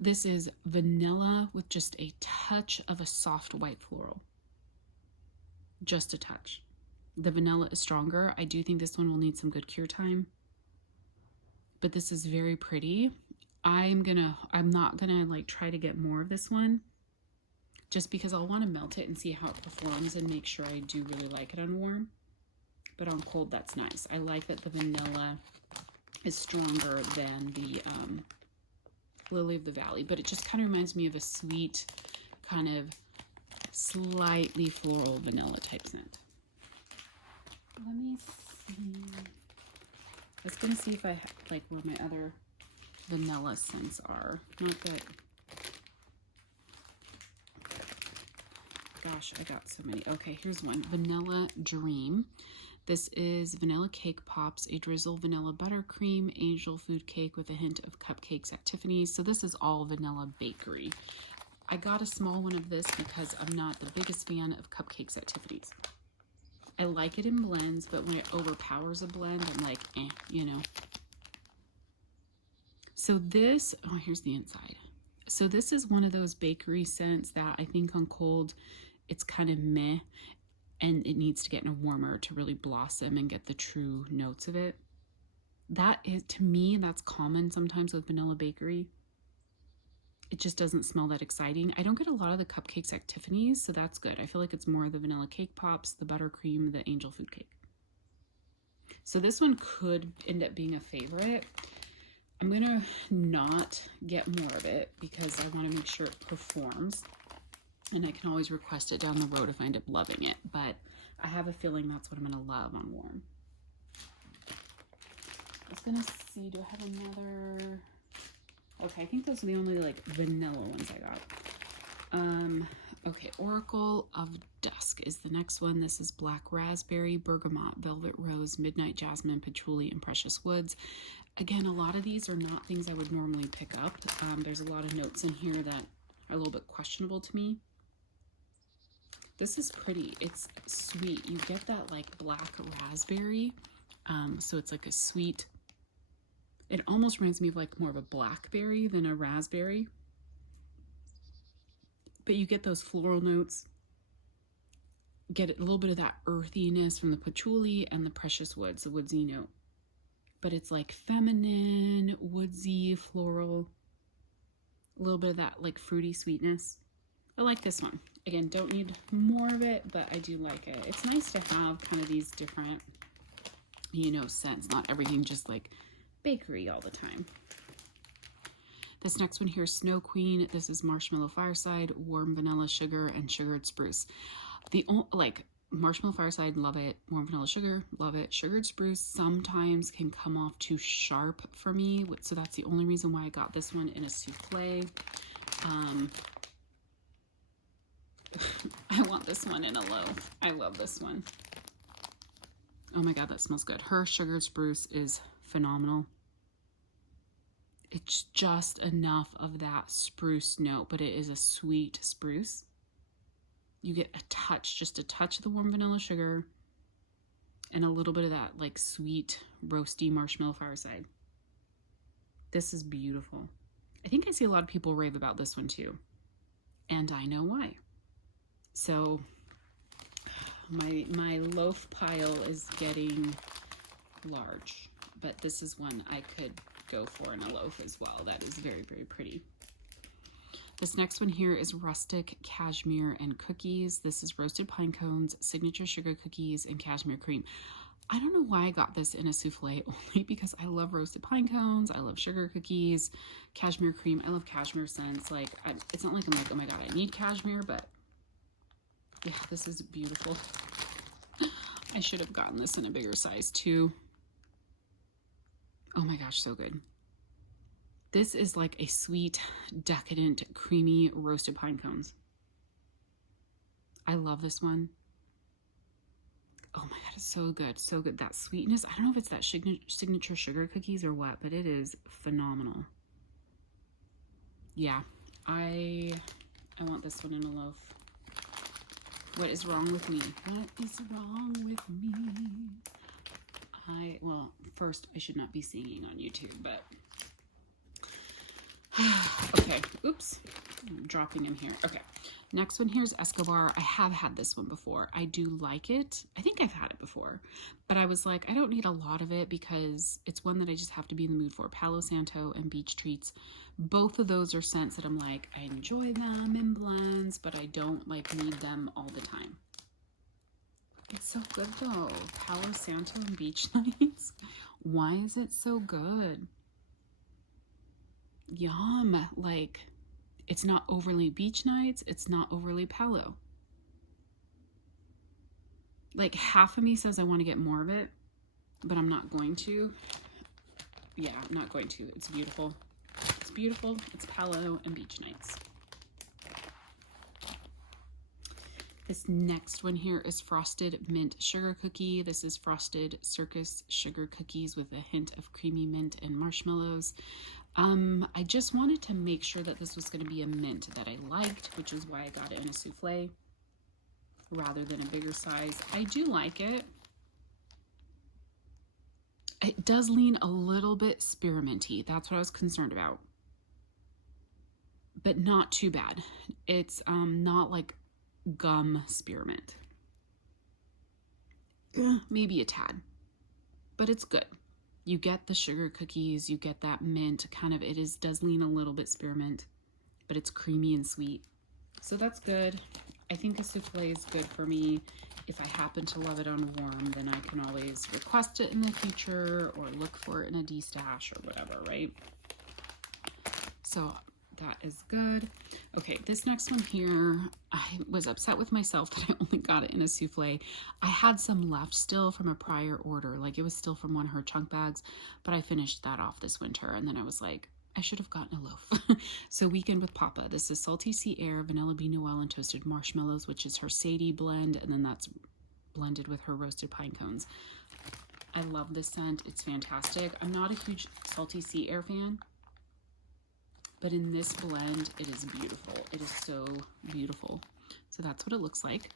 This is vanilla with just a touch of a soft white floral. Just a touch. The vanilla is stronger. I do think this one will need some good cure time, but this is very pretty. I'm not gonna like try to get more of this one just because I'll want to melt it and see how it performs and make sure I do really like it on warm, but on cold that's nice. I like that the vanilla is stronger than the Lily of the Valley, but it just kind of reminds me of a sweet kind of slightly floral vanilla type scent. Let me see. I was gonna see if I have like where my other vanilla scents are. Not that. Gosh, I got so many. Okay, here's one. Vanilla Dream. This is Vanilla Cake Pops, a drizzle vanilla buttercream, angel food cake with a hint of cupcakes at Tiffany's. So this is all vanilla bakery. I got a small one of this because I'm not the biggest fan of cupcakes at Tiffany's. I like it in blends, but when it overpowers a blend, I'm like, eh, you know. So this, oh, here's the inside. So this is one of those bakery scents that I think on cold, it's kind of meh, and it needs to get in a warmer to really blossom and get the true notes of it. That is, to me, that's common sometimes with vanilla bakery. It just doesn't smell that exciting. I don't get a lot of the cupcakes at Tiffany's, so that's good. I feel like it's more the vanilla cake pops, the buttercream, the angel food cake. So this one could end up being a favorite. I'm gonna not get more of it because I want to make sure it performs, and I can always request it down the road if I end up loving it, but I have a feeling that's what I'm gonna love on warm. I was gonna see, do I have another? Okay, I think those are the only like vanilla ones I got. Okay, Oracle of Dusk is the next one. This is Black Raspberry, Bergamot, Velvet Rose, Midnight Jasmine, Patchouli, and Precious Woods. Again, a lot of these are not things I would normally pick up. There's a lot of notes in here that are a little bit questionable to me. This is pretty. It's sweet. You get that like black raspberry. So it's like a sweet, it almost reminds me of like more of a blackberry than a raspberry. But you get those floral notes. get a little bit of that earthiness from the patchouli and the precious woods, the woodsy note. But it's like feminine, woodsy, floral. A little bit of that like fruity sweetness. I like this one. Again, don't need more of it, but I do like it. It's nice to have kind of these different, you know, scents. Not everything just like bakery all the time. This next one here is Snow Queen. This is Marshmallow Fireside, Warm Vanilla Sugar, and Sugared Spruce. Like Marshmallow Fireside, love it. Warm Vanilla Sugar, love it. Sugared Spruce sometimes can come off too sharp for me, so that's the only reason why I got this one in a souffle. I want this one in a loaf. I love this one. Oh my god, that smells good. Her Sugared Spruce is phenomenal. It's just enough of that spruce note, but it is a sweet spruce. You get a touch, just a touch of the warm vanilla sugar and a little bit of that like sweet roasty Marshmallow Fireside. This is beautiful. I think I see a lot of people rave about this one too, and I know why. So my loaf pile is getting large, but this is one I could go for in a loaf as well. That is very, very pretty. This next one here is Rustic, Cashmere, and Cookies. This is roasted pine cones, signature sugar cookies, and cashmere cream. I don't know why I got this in a souffle, only because I love roasted pine cones, I love sugar cookies, cashmere cream. I love cashmere scents. Like, it's not like I'm like, oh my god, I need cashmere, but yeah, this is beautiful. I should have gotten this in a bigger size too. Oh my gosh, so good. This is like a sweet, decadent, creamy roasted pine cones. I love this one. Oh my god, it's so good, so good. That sweetness, I don't know if it's that signature sugar cookies or what, but it is phenomenal. Yeah, I want this one in a loaf. What is wrong with me? What is wrong with me? Well, first, I should not be singing on YouTube, but okay, oops, I'm dropping in here. Okay, next one here is Escobar. I have had this one before. I do like it. I think I've had it before, but I was like, I don't need a lot of it because it's one that I just have to be in the mood for. Palos Santo and Beach Treats. Both of those are scents that I'm like, I enjoy them in blends, but I don't like need them all the time. It's so good though. Palo Santo and Beach Nights. Why is it so good? Yum. Like, it's not overly Beach Nights. It's not overly Palo. Like, half of me says I want to get more of it, but I'm not going to. Yeah, I'm not going to. It's beautiful. It's beautiful. It's Palo and Beach Nights. This next one here is Frosted Mint Sugar Cookie. This is Frosted Circus Sugar Cookies with a hint of creamy mint and marshmallows. I just wanted to make sure that this was going to be a mint that I liked, which is why I got it in a souffle rather than a bigger size. I do like it. It does lean a little bit spearminty. That's what I was concerned about. But not too bad. It's not like gum spearmint. Maybe a tad, but it's good. You get the sugar cookies, you get that mint kind of, does lean a little bit spearmint, but it's creamy and sweet. So that's good. I think a souffle is good for me. If I happen to love it on warm, then I can always request it in the future or look for it in a D-stash or whatever, right? So that is good. Okay, this next one here, I was upset with myself that I only got it in a souffle. I had some left still from a prior order, like it was still from one of her chunk bags, but I finished that off this winter, and then I was like, I should have gotten a loaf. So Weekend with Papa. This is Salty Sea Air, Vanilla Bean Noel, and Toasted Marshmallows, which is her Sadie blend, and then that's blended with her roasted pine cones. I love this scent. It's fantastic. I'm not a huge Salty Sea Air fan, but in this blend, it is beautiful. It is so beautiful. So that's what it looks like.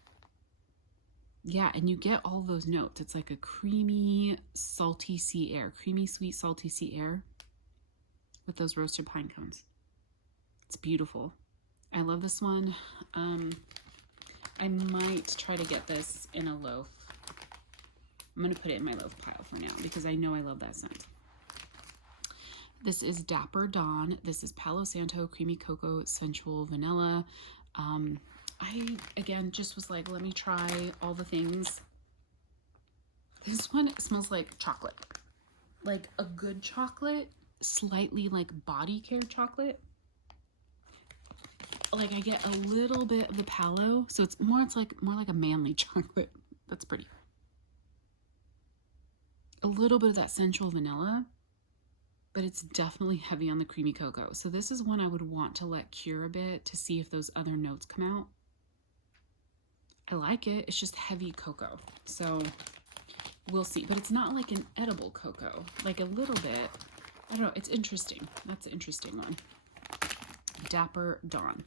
Yeah, and you get all those notes. It's like a creamy, salty sea air. Creamy, sweet, salty sea air with those roasted pine cones. It's beautiful. I love this one. I might try to get this in a loaf. I'm going to put it in my loaf pile for now because I know I love that scent. This is Dapper Dawn. This is Palo Santo, Creamy Cocoa, Sensual Vanilla. I, again, just was like, let me try all the things. This one smells like chocolate. Like a good chocolate, slightly like body care chocolate. Like I get a little bit of the Palo, so it's more like a manly chocolate. That's pretty. A little bit of that sensual vanilla, but it's definitely heavy on the creamy cocoa. So this is one I would want to let cure a bit to see if those other notes come out. I like it. It's just heavy cocoa. So we'll see. But it's not like an edible cocoa. Like a little bit. I don't know. It's interesting. That's an interesting one. Dapper Dawn.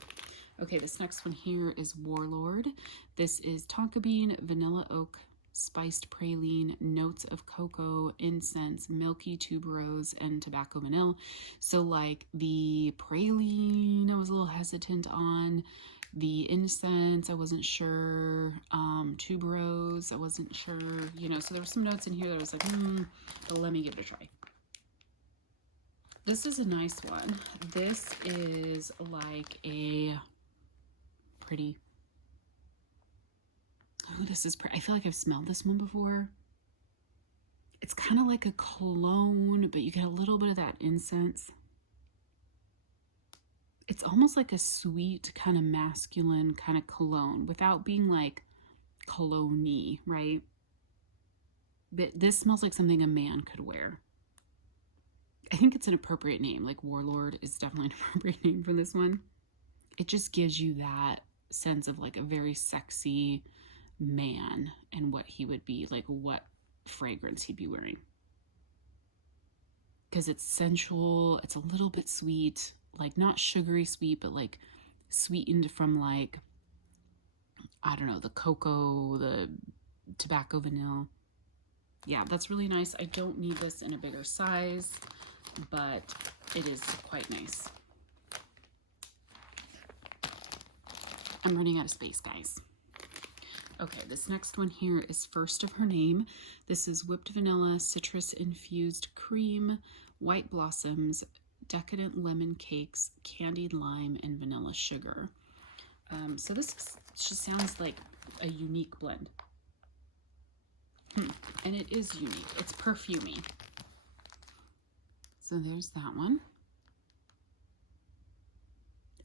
Okay, this next one here is Warlord. This is tonka bean, vanilla oak, spiced praline, notes of cocoa, incense, milky tuberose, and tobacco vanilla. So like the praline, I was a little hesitant on. The incense, I wasn't sure. Tuberose, I wasn't sure. You know, so there were some notes in here that I was like, but let me give it a try. This is a nice one. This is like a pretty... Oh, this is pretty. I feel like I've smelled this one before. It's kind of like a cologne, but you get a little bit of that incense. It's almost like a sweet kind of masculine kind of cologne without being like cologne-y, right? But this smells like something a man could wear. I think it's an appropriate name. Like Warlord is definitely an appropriate name for this one. It just gives you that sense of like a very sexy man and what he would be, like what fragrance he'd be wearing. Because it's sensual, it's a little bit sweet, like not sugary sweet, but like sweetened from like, I don't know, the cocoa, the tobacco vanilla. Yeah, that's really nice. I don't need this in a bigger size, but it is quite nice. I'm running out of space, guys. Okay, this next one here is First of Her Name. This is whipped vanilla, citrus infused cream, white blossoms, decadent lemon cakes, candied lime, and vanilla sugar. So this just sounds like a unique blend. And it is unique. It's perfumey. So there's that one.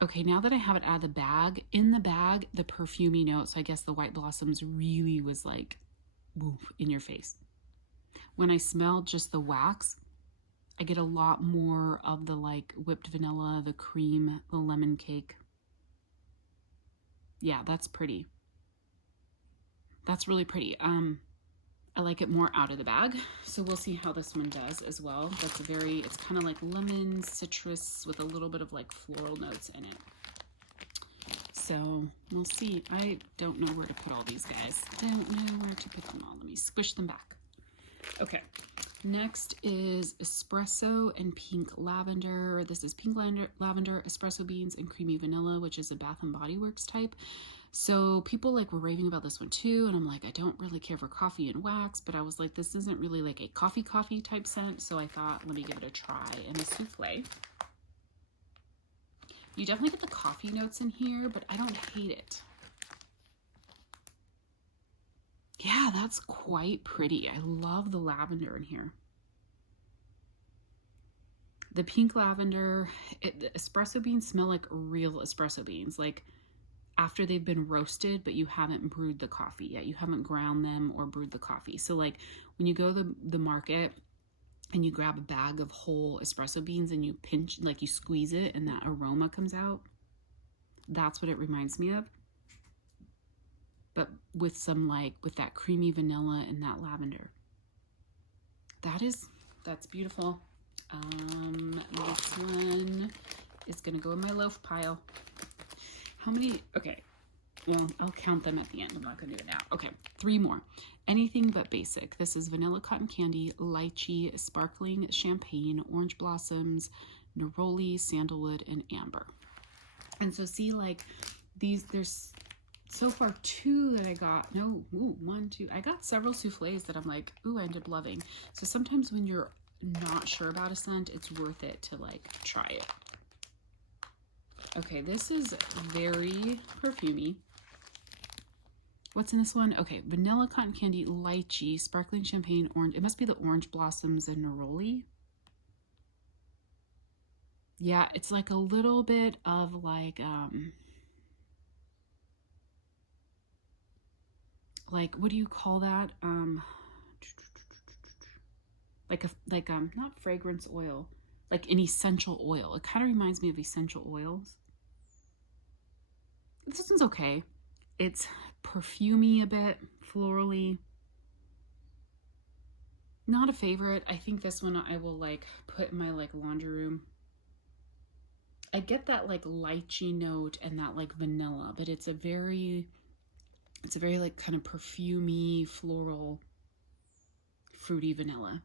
Okay, now that I have it out of the bag, in the bag, the perfumey note, so I guess the white blossoms really was like, woof, in your face. When I smell just the wax, I get a lot more of the like whipped vanilla, the cream, the lemon cake. Yeah, that's pretty. That's really pretty. I like it more out of the bag, so we'll see how this one does as well. That's it's kind of like lemon, citrus with a little bit of like floral notes in it. So we'll see. I don't know where to put all these guys. Don't know where to put them all. Let me squish them back. Okay, next is Espresso and Pink Lavender. This is Pink Lavender, Espresso Beans, and Creamy Vanilla, which is a Bath & Body Works type. So people like were raving about this one too, and I'm like, I don't really care for coffee and wax, but I was like, this isn't really like a coffee type scent, so I thought, let me give it a try. And a souffle. You definitely get the coffee notes in here, but I don't hate it. Yeah, that's quite pretty. I love the lavender in here. The pink lavender, the espresso beans smell like real espresso beans, like after they've been roasted, but you haven't brewed the coffee yet. You haven't ground them or brewed the coffee. So like when you go to the market and you grab a bag of whole espresso beans and you pinch, like you squeeze it and that aroma comes out, that's what it reminds me of. But with some like, with that creamy vanilla and that lavender. That's beautiful. This one is gonna go in my loaf pile. How many? Okay, well, I'll count them at the end. I'm not gonna do it now. Okay, 3 more. Anything but basic. This is vanilla cotton candy, lychee, sparkling champagne, orange blossoms, neroli, sandalwood, and amber. And so see, like these, there's so far 2 that I got. No, ooh, 1, 2. I got several souffles that I'm like, ooh, I ended up loving. So sometimes when you're not sure about a scent, it's worth it to like try it. Okay, this is very perfumey. What's in this one? Okay, vanilla cotton candy, lychee, sparkling champagne, orange. It must be the orange blossoms and neroli. Yeah, it's like a little bit of like what do you call that? Not fragrance oil, like an essential oil. It kind of reminds me of essential oils. This one's okay. It's perfumey a bit, florally. Not a favorite. I think this one I will like put in my like laundry room. I get that like lychee note and that like vanilla, but it's a very like kind of perfumey, floral, fruity vanilla.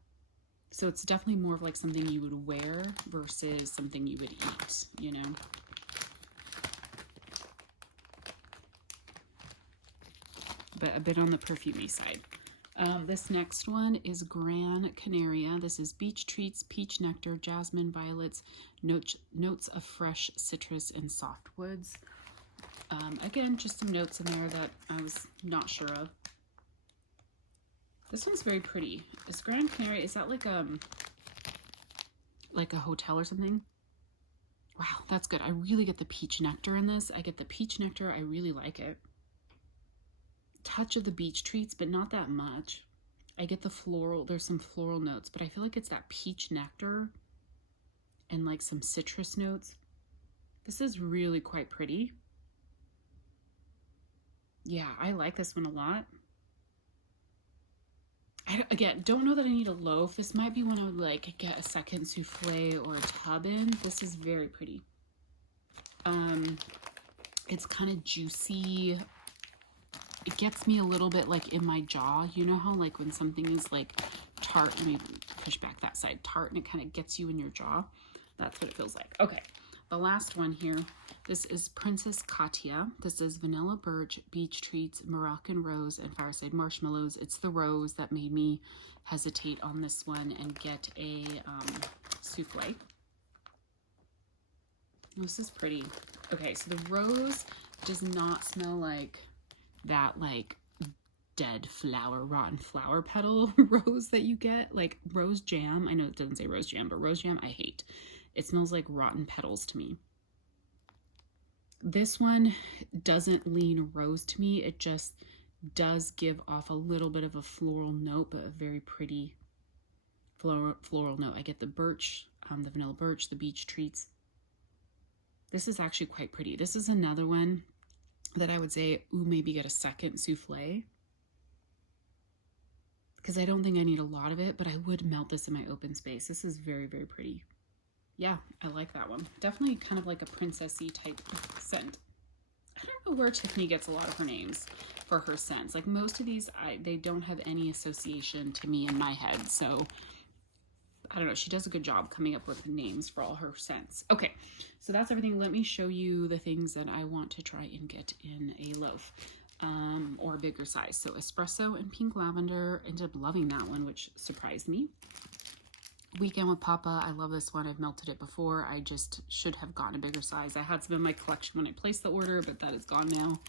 So it's definitely more of like something you would wear versus something you would eat, you know? But a bit on the perfumey side. This next one is Gran Canaria. This is beach treats, peach nectar, jasmine, violets, notes of fresh citrus and softwoods. Again, just some notes in there that I was not sure of. This one's very pretty. Is Gran Canaria, is that like a hotel or something? Wow, that's good. I really get the peach nectar in this. I get the peach nectar. I really like it. Touch of the beach treats, but not that much. I get the floral, there's some floral notes, but I feel like it's that peach nectar and like some citrus notes. This is really quite pretty. Yeah, I like this one a lot. Again, don't know that I need a loaf. This might be one I would like get a second souffle or a tub in. This is very pretty. It's kind of juicy. It gets me a little bit like in my jaw. You know how like when something is like tart, let me push back that side, tart, and it kind of gets you in your jaw. That's what it feels like. Okay, the last one here. This is Princess Katia. This is vanilla birch, beach treats, Moroccan rose, and fireside marshmallows. It's the rose that made me hesitate on this one and get a souffle. This is pretty. Okay, so the rose does not smell like that like dead flower, rotten flower petal rose that you get, like rose jam. I know it doesn't say rose jam, but rose jam I hate. It smells like rotten petals to me. This one doesn't lean rose to me. It just does give off a little bit of a floral note, but a very pretty floral note. I get the birch, the vanilla birch, the beach treats. This is actually quite pretty. This is another one that I would say, ooh, maybe get a second souffle. Because I don't think I need a lot of it, but I would melt this in my open space. This is very, very pretty. Yeah, I like that one. Definitely kind of like a princessy type scent. I don't know where Tiffany gets a lot of her names for her scents. Like most of these, they don't have any association to me in my head. So I don't know. She does a good job coming up with names for all her scents. Okay, so that's everything. Let me show you the things that I want to try and get in a loaf or a bigger size. So espresso and pink lavender. Ended up loving that one, which surprised me. Weekend with Papa. I love this one. I've melted it before. I just should have gotten a bigger size. I had some in my collection when I placed the order, but that is gone now.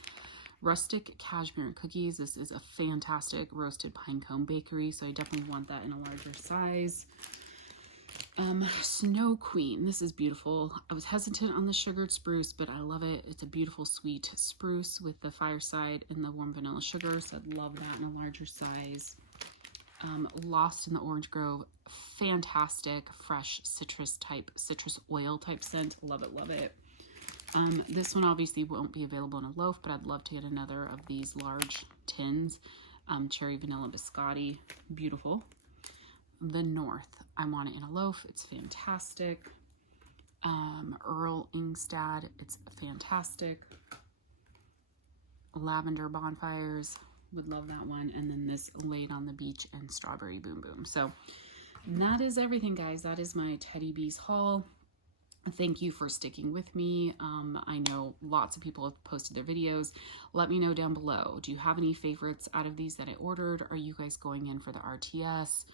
Rustic Cashmere cookies. This is a fantastic roasted pine cone bakery, so I definitely want that in a larger size. Snow Queen. This is beautiful. I was hesitant on the sugared spruce, but I love it. It's a beautiful sweet spruce with the fireside and the warm vanilla sugar, so I'd love that in a larger size. Lost in the Orange Grove. Fantastic, fresh citrus oil type scent. Love it, love it. This one obviously won't be available in a loaf, but I'd love to get another of these large tins. Cherry Vanilla Biscotti. Beautiful. The North. I want it in a loaf. It's fantastic. Earl Inad. It's fantastic. Lavender Bonfires. Would love that one. And then this Laid on the Beach and Strawberry Boom Boom. So that is everything, guys. That is my Teddy Bees haul. Thank you for sticking with me. I know lots of people have posted their videos. Let me know down below. Do you have any favorites out of these that I ordered? Are you guys going in for the RTS?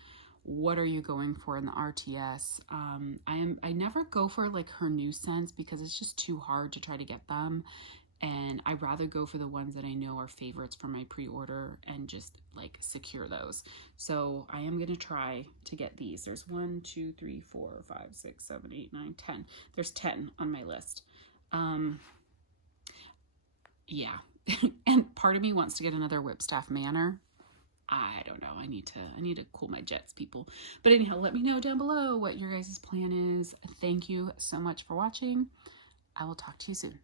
What are you going for in the RTS? I never go for like her new scents because it's just too hard to try to get them. And I'd rather go for the ones that I know are favorites for my pre-order and just like secure those. So I am going to try to get these. There's 1, 2, 3, 4, 5, 6, 7, 8, 9, 10. There's 10 on my list. Yeah. And part of me wants to get another Whipstaff Manor. I don't know. I need to cool my jets, people. But anyhow, let me know down below what your guys' plan is. Thank you so much for watching. I will talk to you soon.